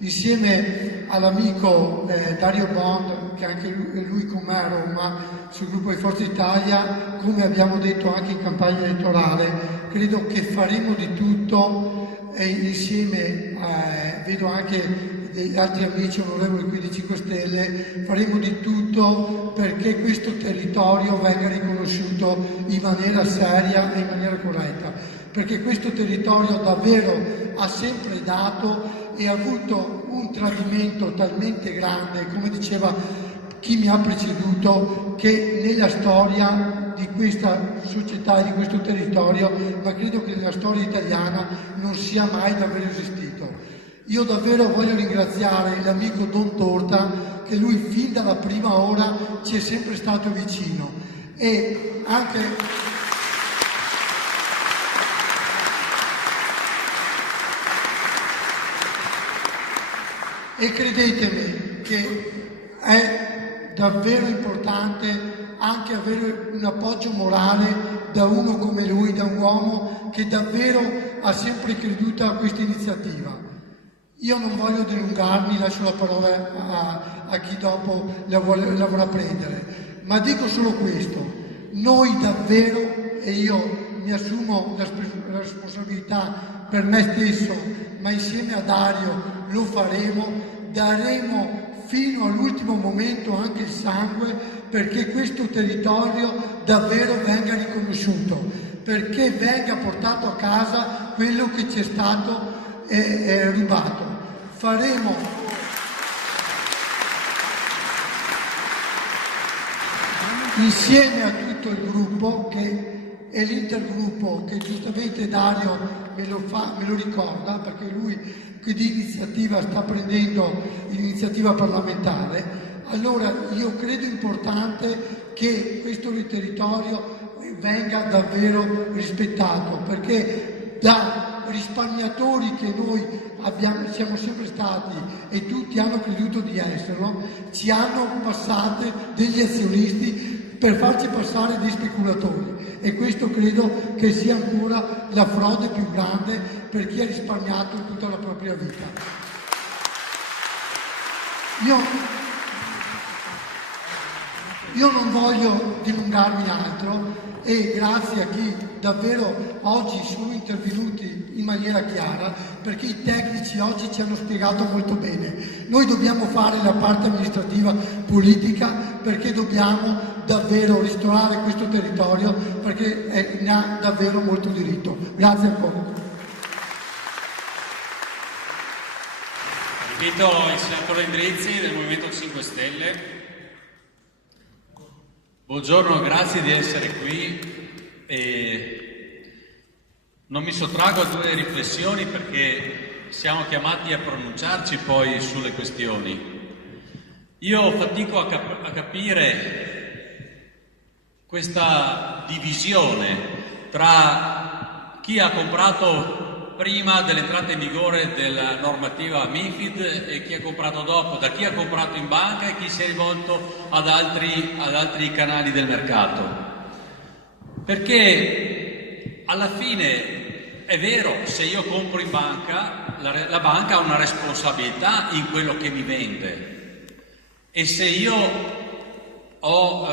Insieme all'amico Dario Bond, che anche lui con me a Roma, sul gruppo di Forza Italia, come abbiamo detto anche in campagna elettorale, credo che faremo di tutto e insieme, vedo anche degli altri amici onorevoli qui di 5 Stelle, faremo di tutto perché questo territorio venga riconosciuto in maniera seria e in maniera corretta, perché questo territorio davvero ha sempre dato e ha avuto un tradimento talmente grande, come diceva chi mi ha preceduto, che nella storia di questa società e di questo territorio, ma credo che nella storia italiana non sia mai davvero esistito. Io davvero voglio ringraziare l'amico Don Torta, che lui fin dalla prima ora ci è sempre stato vicino, e anche credetemi che è davvero importante anche avere un appoggio morale da uno come lui, da un uomo che davvero ha sempre creduto a questa iniziativa. Io non voglio dilungarmi, lascio la parola a chi dopo la vorrà prendere, ma dico solo questo: Noi davvero, e io mi assumo la responsabilità per me stesso, ma insieme a Dario lo faremo, daremo fino all'ultimo momento anche il sangue perché questo territorio davvero venga riconosciuto, perché venga portato a casa quello che ci è stato rubato. Faremo insieme a tutto il gruppo è l'intergruppo che giustamente Dario me lo ricorda, perché lui che di iniziativa sta prendendo l'iniziativa parlamentare. Allora io credo importante che questo territorio venga davvero rispettato, perché da risparmiatori che noi siamo sempre stati e tutti hanno creduto di esserlo, ci hanno passate degli azionisti per farci passare dei speculatori, e questo credo che sia ancora la frode più grande per chi ha risparmiato tutta la propria vita. Io non voglio dilungarmi altro, e grazie a chi davvero oggi sono intervenuti in maniera chiara, perché i tecnici oggi ci hanno spiegato molto bene. Noi dobbiamo fare la parte amministrativa politica perché dobbiamo davvero ristorare questo territorio, perché ne ha davvero molto diritto. Grazie ancora. Invito il senatore Endrizzi del Movimento 5 Stelle. Buongiorno, grazie di essere qui e non mi sottraggo a due riflessioni perché siamo chiamati a pronunciarci poi sulle questioni. Io fatico a capire questa divisione tra chi ha comprato prima dell'entrata in vigore della normativa MiFID e chi ha comprato dopo, da chi ha comprato in banca e chi si è rivolto ad altri canali del mercato. Perché alla fine è vero, se io compro in banca, la banca ha una responsabilità in quello che mi vende, e se io ho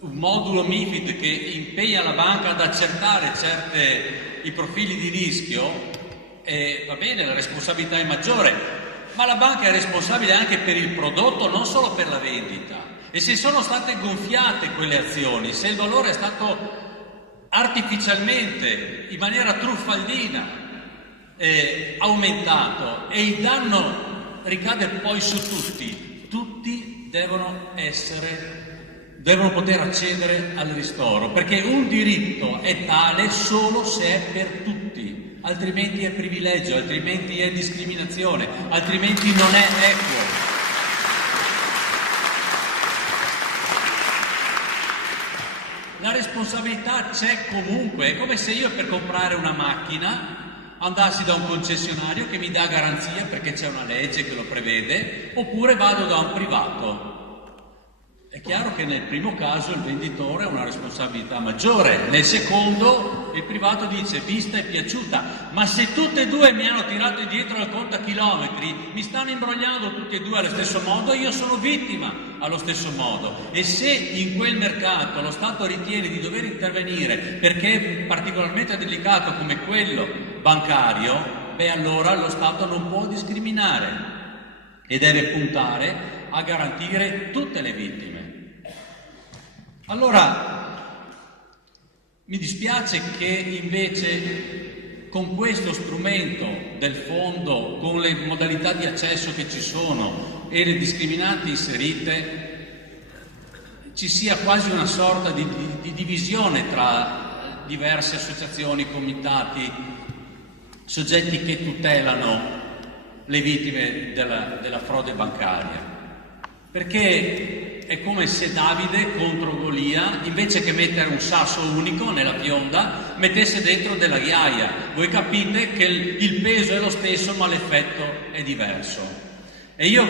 un modulo MiFID che impegna la banca ad accertare i profili di rischio, va bene, la responsabilità è maggiore, ma la banca è responsabile anche per il prodotto, non solo per la vendita. E se sono state gonfiate quelle azioni, se il valore è stato artificialmente, in maniera truffaldina, aumentato, e il danno ricade poi su tutti devono poter accedere al ristoro, perché un diritto è tale solo se è per tutti, altrimenti è privilegio, altrimenti è discriminazione, altrimenti non è equo. La responsabilità c'è comunque, è come se io per comprare una macchina andassi da un concessionario che mi dà garanzia perché c'è una legge che lo prevede, oppure vado da un privato. È chiaro che nel primo caso il venditore ha una responsabilità maggiore, nel secondo il privato dice vista e piaciuta, ma se tutte e due mi hanno tirato indietro al contachilometri, mi stanno imbrogliando tutti e due allo stesso modo, io sono vittima allo stesso modo. E se in quel mercato lo Stato ritiene di dover intervenire perché è particolarmente delicato come quello bancario, allora lo Stato non può discriminare e deve puntare a garantire tutte le vittime. Allora, mi dispiace che invece con questo strumento del fondo, con le modalità di accesso che ci sono e le discriminanti inserite, ci sia quasi una sorta di divisione tra diverse associazioni, comitati, soggetti che tutelano le vittime della frode bancaria. Perché è come se Davide contro Golia, invece che mettere un sasso unico nella pionda, mettesse dentro della ghiaia. Voi capite che il peso è lo stesso, ma l'effetto è diverso. E io,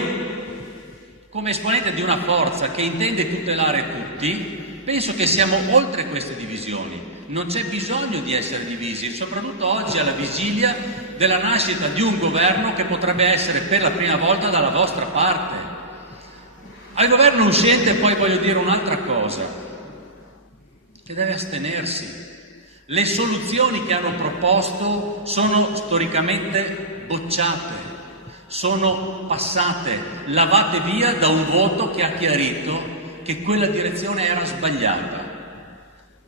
come esponente di una forza che intende tutelare tutti, penso che siamo oltre queste divisioni. Non c'è bisogno di essere divisi, soprattutto oggi alla vigilia della nascita di un governo che potrebbe essere per la prima volta dalla vostra parte. Al governo uscente poi voglio dire un'altra cosa. che deve astenersi. Le soluzioni che hanno proposto sono storicamente bocciate, sono passate, lavate via da un voto che ha chiarito che quella direzione era sbagliata.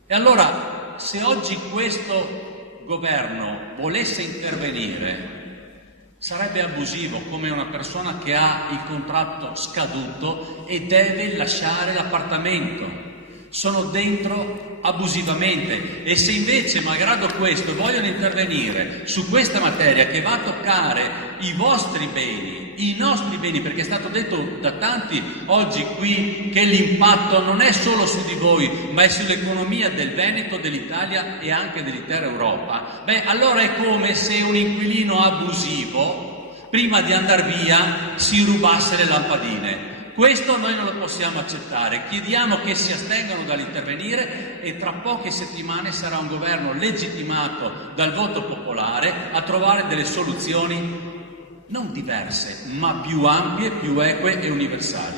E allora, se oggi questo governo volesse intervenire, sarebbe abusivo, come una persona che ha il contratto scaduto e deve lasciare l'appartamento. Sono dentro abusivamente, e se invece, malgrado questo, vogliono intervenire su questa materia che va a toccare i vostri beni, i nostri beni, perché è stato detto da tanti oggi qui che l'impatto non è solo su di voi, ma è sull'economia del Veneto, dell'Italia e anche dell'intera Europa, allora è come se un inquilino abusivo, prima di andare via, si rubasse le lampadine. Questo noi non lo possiamo accettare, chiediamo che si astengano dall'intervenire e tra poche settimane sarà un governo legittimato dal voto popolare a trovare delle soluzioni non diverse, ma più ampie, più eque e universali.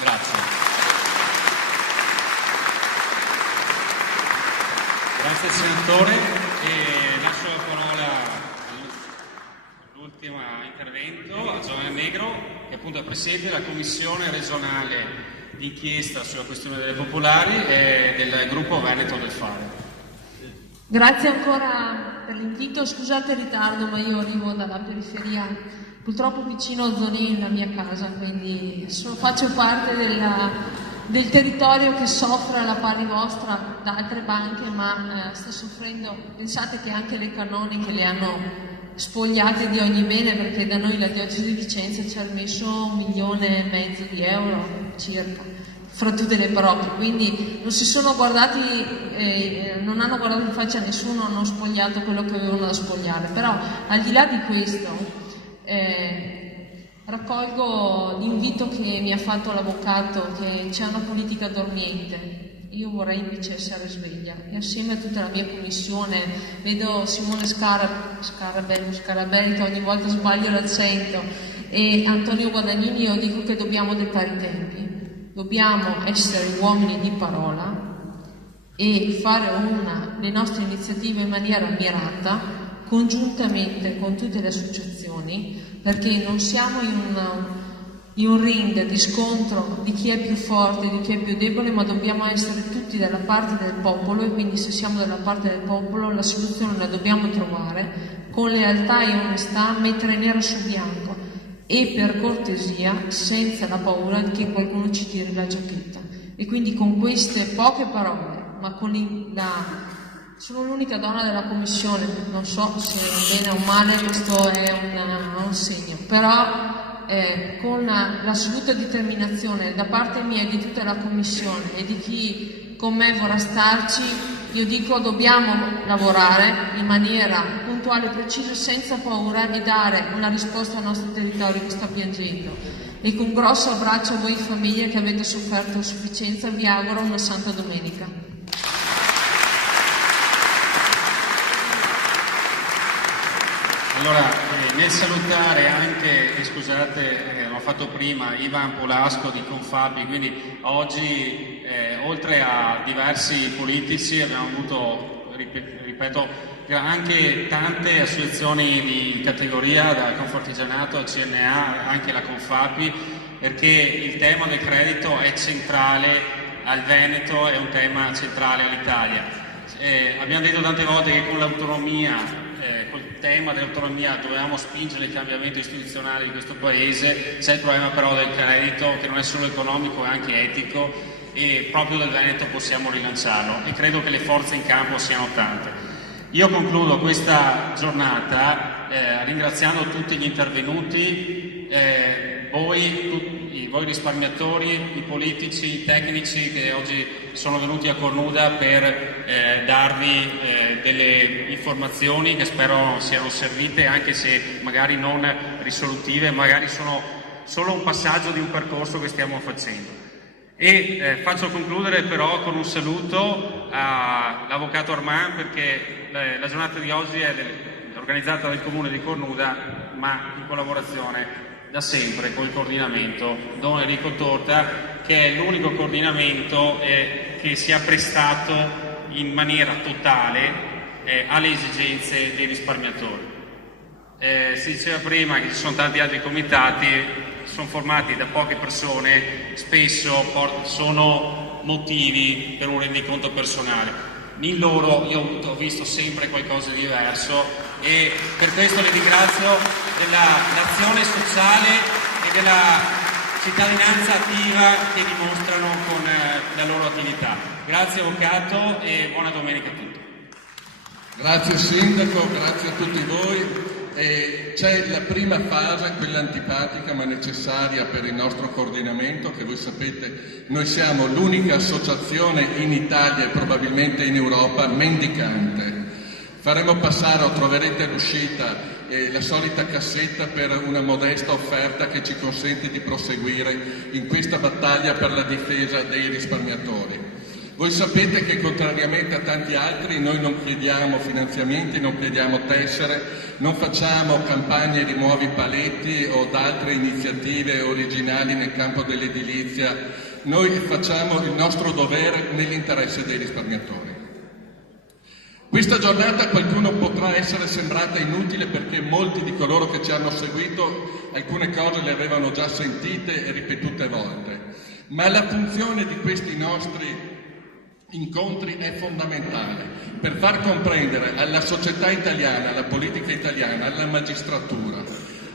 Grazie. Grazie senatore, e lascio la parola all'ultimo intervento a Giovanni Negro, che appunto è presidente della commissione regionale d'inchiesta sulla questione delle popolari e del gruppo Veneto del Fare. Grazie ancora per l'invito, scusate il ritardo, ma io arrivo dalla periferia, purtroppo vicino a Zonin, la mia casa, quindi faccio parte del territorio che soffre alla pari vostra da altre banche, ma sta soffrendo. Pensate che anche le canoniche le hanno spogliate di ogni bene, perché da noi la diocesi di Vicenza ci ha messo 1,5 milioni di euro circa fra tutte le parrocchie, quindi non si sono guardati, non hanno guardato in faccia a nessuno, hanno spogliato quello che avevano da spogliare. Però al di là di questo raccolgo l'invito che mi ha fatto l'avvocato, che c'è una politica dormiente. Io vorrei invece essere sveglia, e assieme a tutta la mia commissione, vedo Simone Scarabelli che ogni volta sbaglio l'accento, e Antonio Guadagnini. Io dico che dobbiamo dettare i tempi, dobbiamo essere uomini di parola e fare le nostre iniziative in maniera mirata, congiuntamente con tutte le associazioni, perché non siamo in un ring di scontro di chi è più forte, di chi è più debole, ma dobbiamo essere tutti dalla parte del popolo, e quindi se siamo dalla parte del popolo la soluzione la dobbiamo trovare con lealtà e onestà, mettere nero su bianco e per cortesia, senza la paura che qualcuno ci tiri la giacchetta. E quindi con queste poche parole, ma sono l'unica donna della commissione, non so se bene o male, questo è un segno, però con l'assoluta determinazione da parte mia e di tutta la commissione e di chi con me vorrà starci, io dico dobbiamo lavorare in maniera puntuale e precisa, senza paura, e dare una risposta al nostro territorio che sta piangendo. E con un grosso abbraccio a voi famiglie che avete sofferto a sufficienza, vi auguro una Santa Domenica. Allora, nel salutare anche, scusate, l'ho fatto prima, Ivan Polasco di Confabi, quindi oggi oltre a diversi politici abbiamo avuto, ripeto, anche tante associazioni di categoria, dal Confartigianato al CNA, anche la Confabi, perché il tema del credito è centrale al Veneto, è un tema centrale all'Italia. Abbiamo detto tante volte che con l'autonomia, col tema dell'autonomia dovevamo spingere il cambiamento istituzionale di questo paese. C'è il problema però del credito, che non è solo economico, è anche etico, e proprio del Veneto possiamo rilanciarlo, e credo che le forze in campo siano tante. Io concludo questa giornata ringraziando tutti gli intervenuti, voi risparmiatori, i politici, i tecnici che oggi sono venuti a Cornuda per darvi delle informazioni che spero siano servite, anche se magari non risolutive, magari sono solo un passaggio di un percorso che stiamo facendo. E faccio concludere però con un saluto all'avvocato Armand, perché la giornata di oggi è organizzata dal Comune di Cornuda, ma in collaborazione da sempre con il coordinamento Don Enrico Torta, che è l'unico coordinamento che si è prestato in maniera totale alle esigenze dei risparmiatori. Si diceva prima che ci sono tanti altri comitati, sono formati da poche persone, spesso sono motivi per un rendiconto personale. In loro io ho visto sempre qualcosa di diverso e per questo le ringrazio dell'azione sociale e della cittadinanza attiva che dimostrano con la loro attività. Grazie Avvocato e buona domenica a tutti. Grazie Sindaco, grazie a tutti voi. C'è la prima fase, quella antipatica ma necessaria per il nostro coordinamento, che voi sapete noi siamo l'unica associazione in Italia e probabilmente in Europa mendicante. Faremo passare, o troverete l'uscita, la solita cassetta per una modesta offerta che ci consente di proseguire in questa battaglia per la difesa dei risparmiatori. Voi sapete che contrariamente a tanti altri noi non chiediamo finanziamenti, non chiediamo tessere, non facciamo campagne di nuovi paletti o altre iniziative originali nel campo dell'edilizia. Noi facciamo il nostro dovere nell'interesse dei risparmiatori. Questa giornata a qualcuno potrà essere sembrata inutile perché molti di coloro che ci hanno seguito alcune cose le avevano già sentite e ripetute volte, ma la funzione di questi nostri incontri è fondamentale per far comprendere alla società italiana, alla politica italiana, alla magistratura,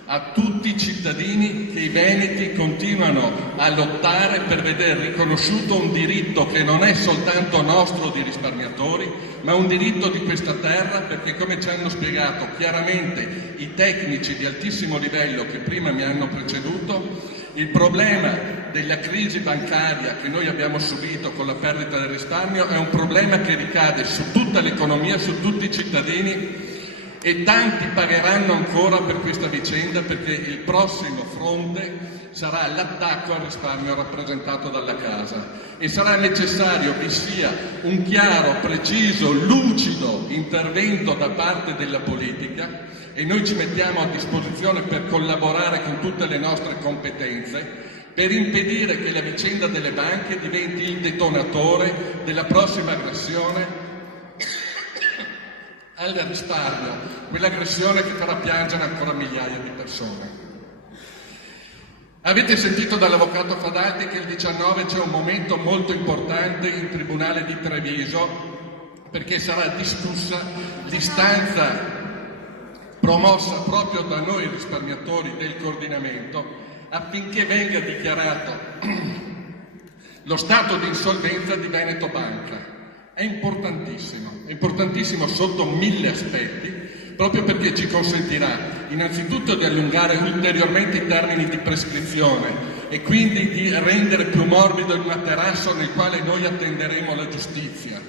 a tutti i cittadini che i veneti continuano a lottare per vedere riconosciuto un diritto che non è soltanto nostro di risparmiatori, ma un diritto di questa terra, perché come ci hanno spiegato chiaramente i tecnici di altissimo livello che prima mi hanno preceduto, il problema della crisi bancaria che noi abbiamo subito con la perdita del risparmio è un problema che ricade su tutta l'economia, su tutti i cittadini, e tanti pagheranno ancora per questa vicenda, perché il prossimo fronte sarà l'attacco al risparmio rappresentato dalla casa e sarà necessario vi sia un chiaro, preciso, lucido intervento da parte della politica, e noi ci mettiamo a disposizione per collaborare con tutte le nostre competenze per impedire che la vicenda delle banche diventi il detonatore della prossima aggressione al risparmio, quell'aggressione che farà piangere ancora migliaia di persone. Avete sentito dall'Avvocato Fadaldi che il 19 c'è un momento molto importante in Tribunale di Treviso, perché sarà discussa l'istanza promossa proprio da noi risparmiatori del coordinamento affinché venga dichiarato lo stato di insolvenza di Veneto Banca. È importantissimo sotto 1000 aspetti, proprio perché ci consentirà innanzitutto di allungare ulteriormente i termini di prescrizione e quindi di rendere più morbido il materasso nel quale noi attenderemo la giustizia,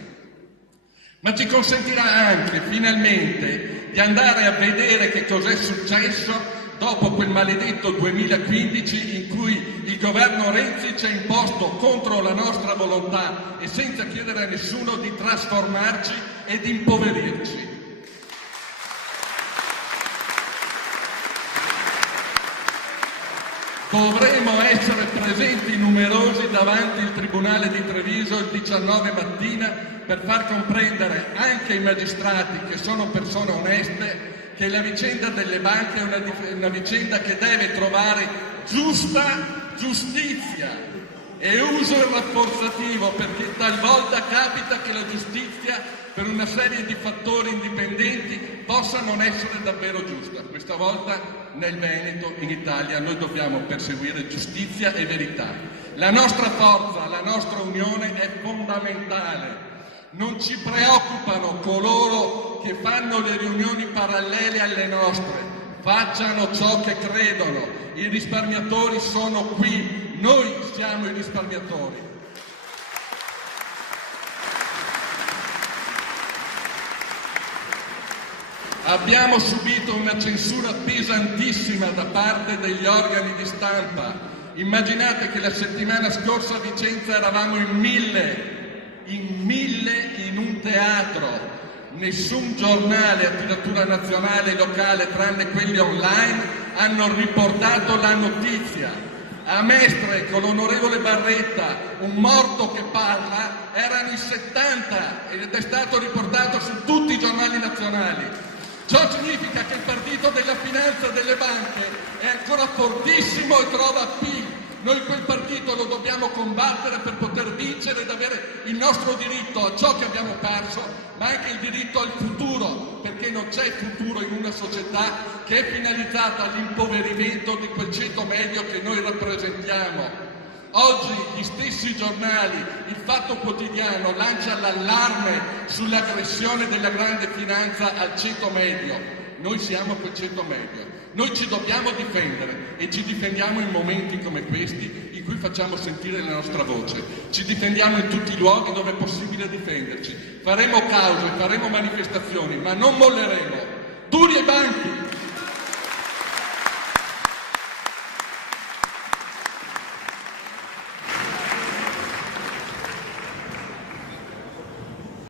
ma ci consentirà anche finalmente di andare a vedere che cos'è successo dopo quel maledetto 2015 in cui il governo Renzi ci ha imposto contro la nostra volontà e senza chiedere a nessuno di trasformarci e di impoverirci. Dovremo essere presenti numerosi davanti il Tribunale di Treviso il 19 mattina per far comprendere anche ai magistrati, che sono persone oneste, che la vicenda delle banche è una vicenda che deve trovare giusta giustizia, e uso il rafforzativo perché talvolta capita che la giustizia per una serie di fattori indipendenti possa non essere davvero giusta. Questa volta nel Veneto, in Italia, noi dobbiamo perseguire giustizia e verità. La nostra forza, la nostra unione è fondamentale. Non ci preoccupano coloro che fanno le riunioni parallele alle nostre, facciano ciò che credono. I risparmiatori sono qui, noi siamo i risparmiatori. Abbiamo subito una censura pesantissima da parte degli organi di stampa. Immaginate che la settimana scorsa a Vicenza eravamo in 1000 in un teatro, nessun giornale a tiratura nazionale e locale, tranne quelli online, hanno riportato la notizia. a Mestre con l'onorevole Barretta, un morto che parla, erano i 70 ed è stato riportato su tutti i giornali nazionali. Ciò significa che il partito della finanza delle banche è ancora fortissimo e trova appiglio. Noi quel partito lo dobbiamo combattere per poter vincere ed avere il nostro diritto a ciò che abbiamo perso, ma anche il diritto al futuro, perché non c'è futuro in una società che è finalizzata all'impoverimento di quel ceto medio che noi rappresentiamo. Oggi gli stessi giornali, il Fatto Quotidiano, lancia l'allarme sull'aggressione della grande finanza al ceto medio. Noi siamo quel ceto medio. Noi ci dobbiamo difendere e ci difendiamo in momenti come questi in cui facciamo sentire la nostra voce. Ci difendiamo in tutti i luoghi dove è possibile difenderci. Faremo cause, faremo manifestazioni, ma non molleremo. Duri ai banchi!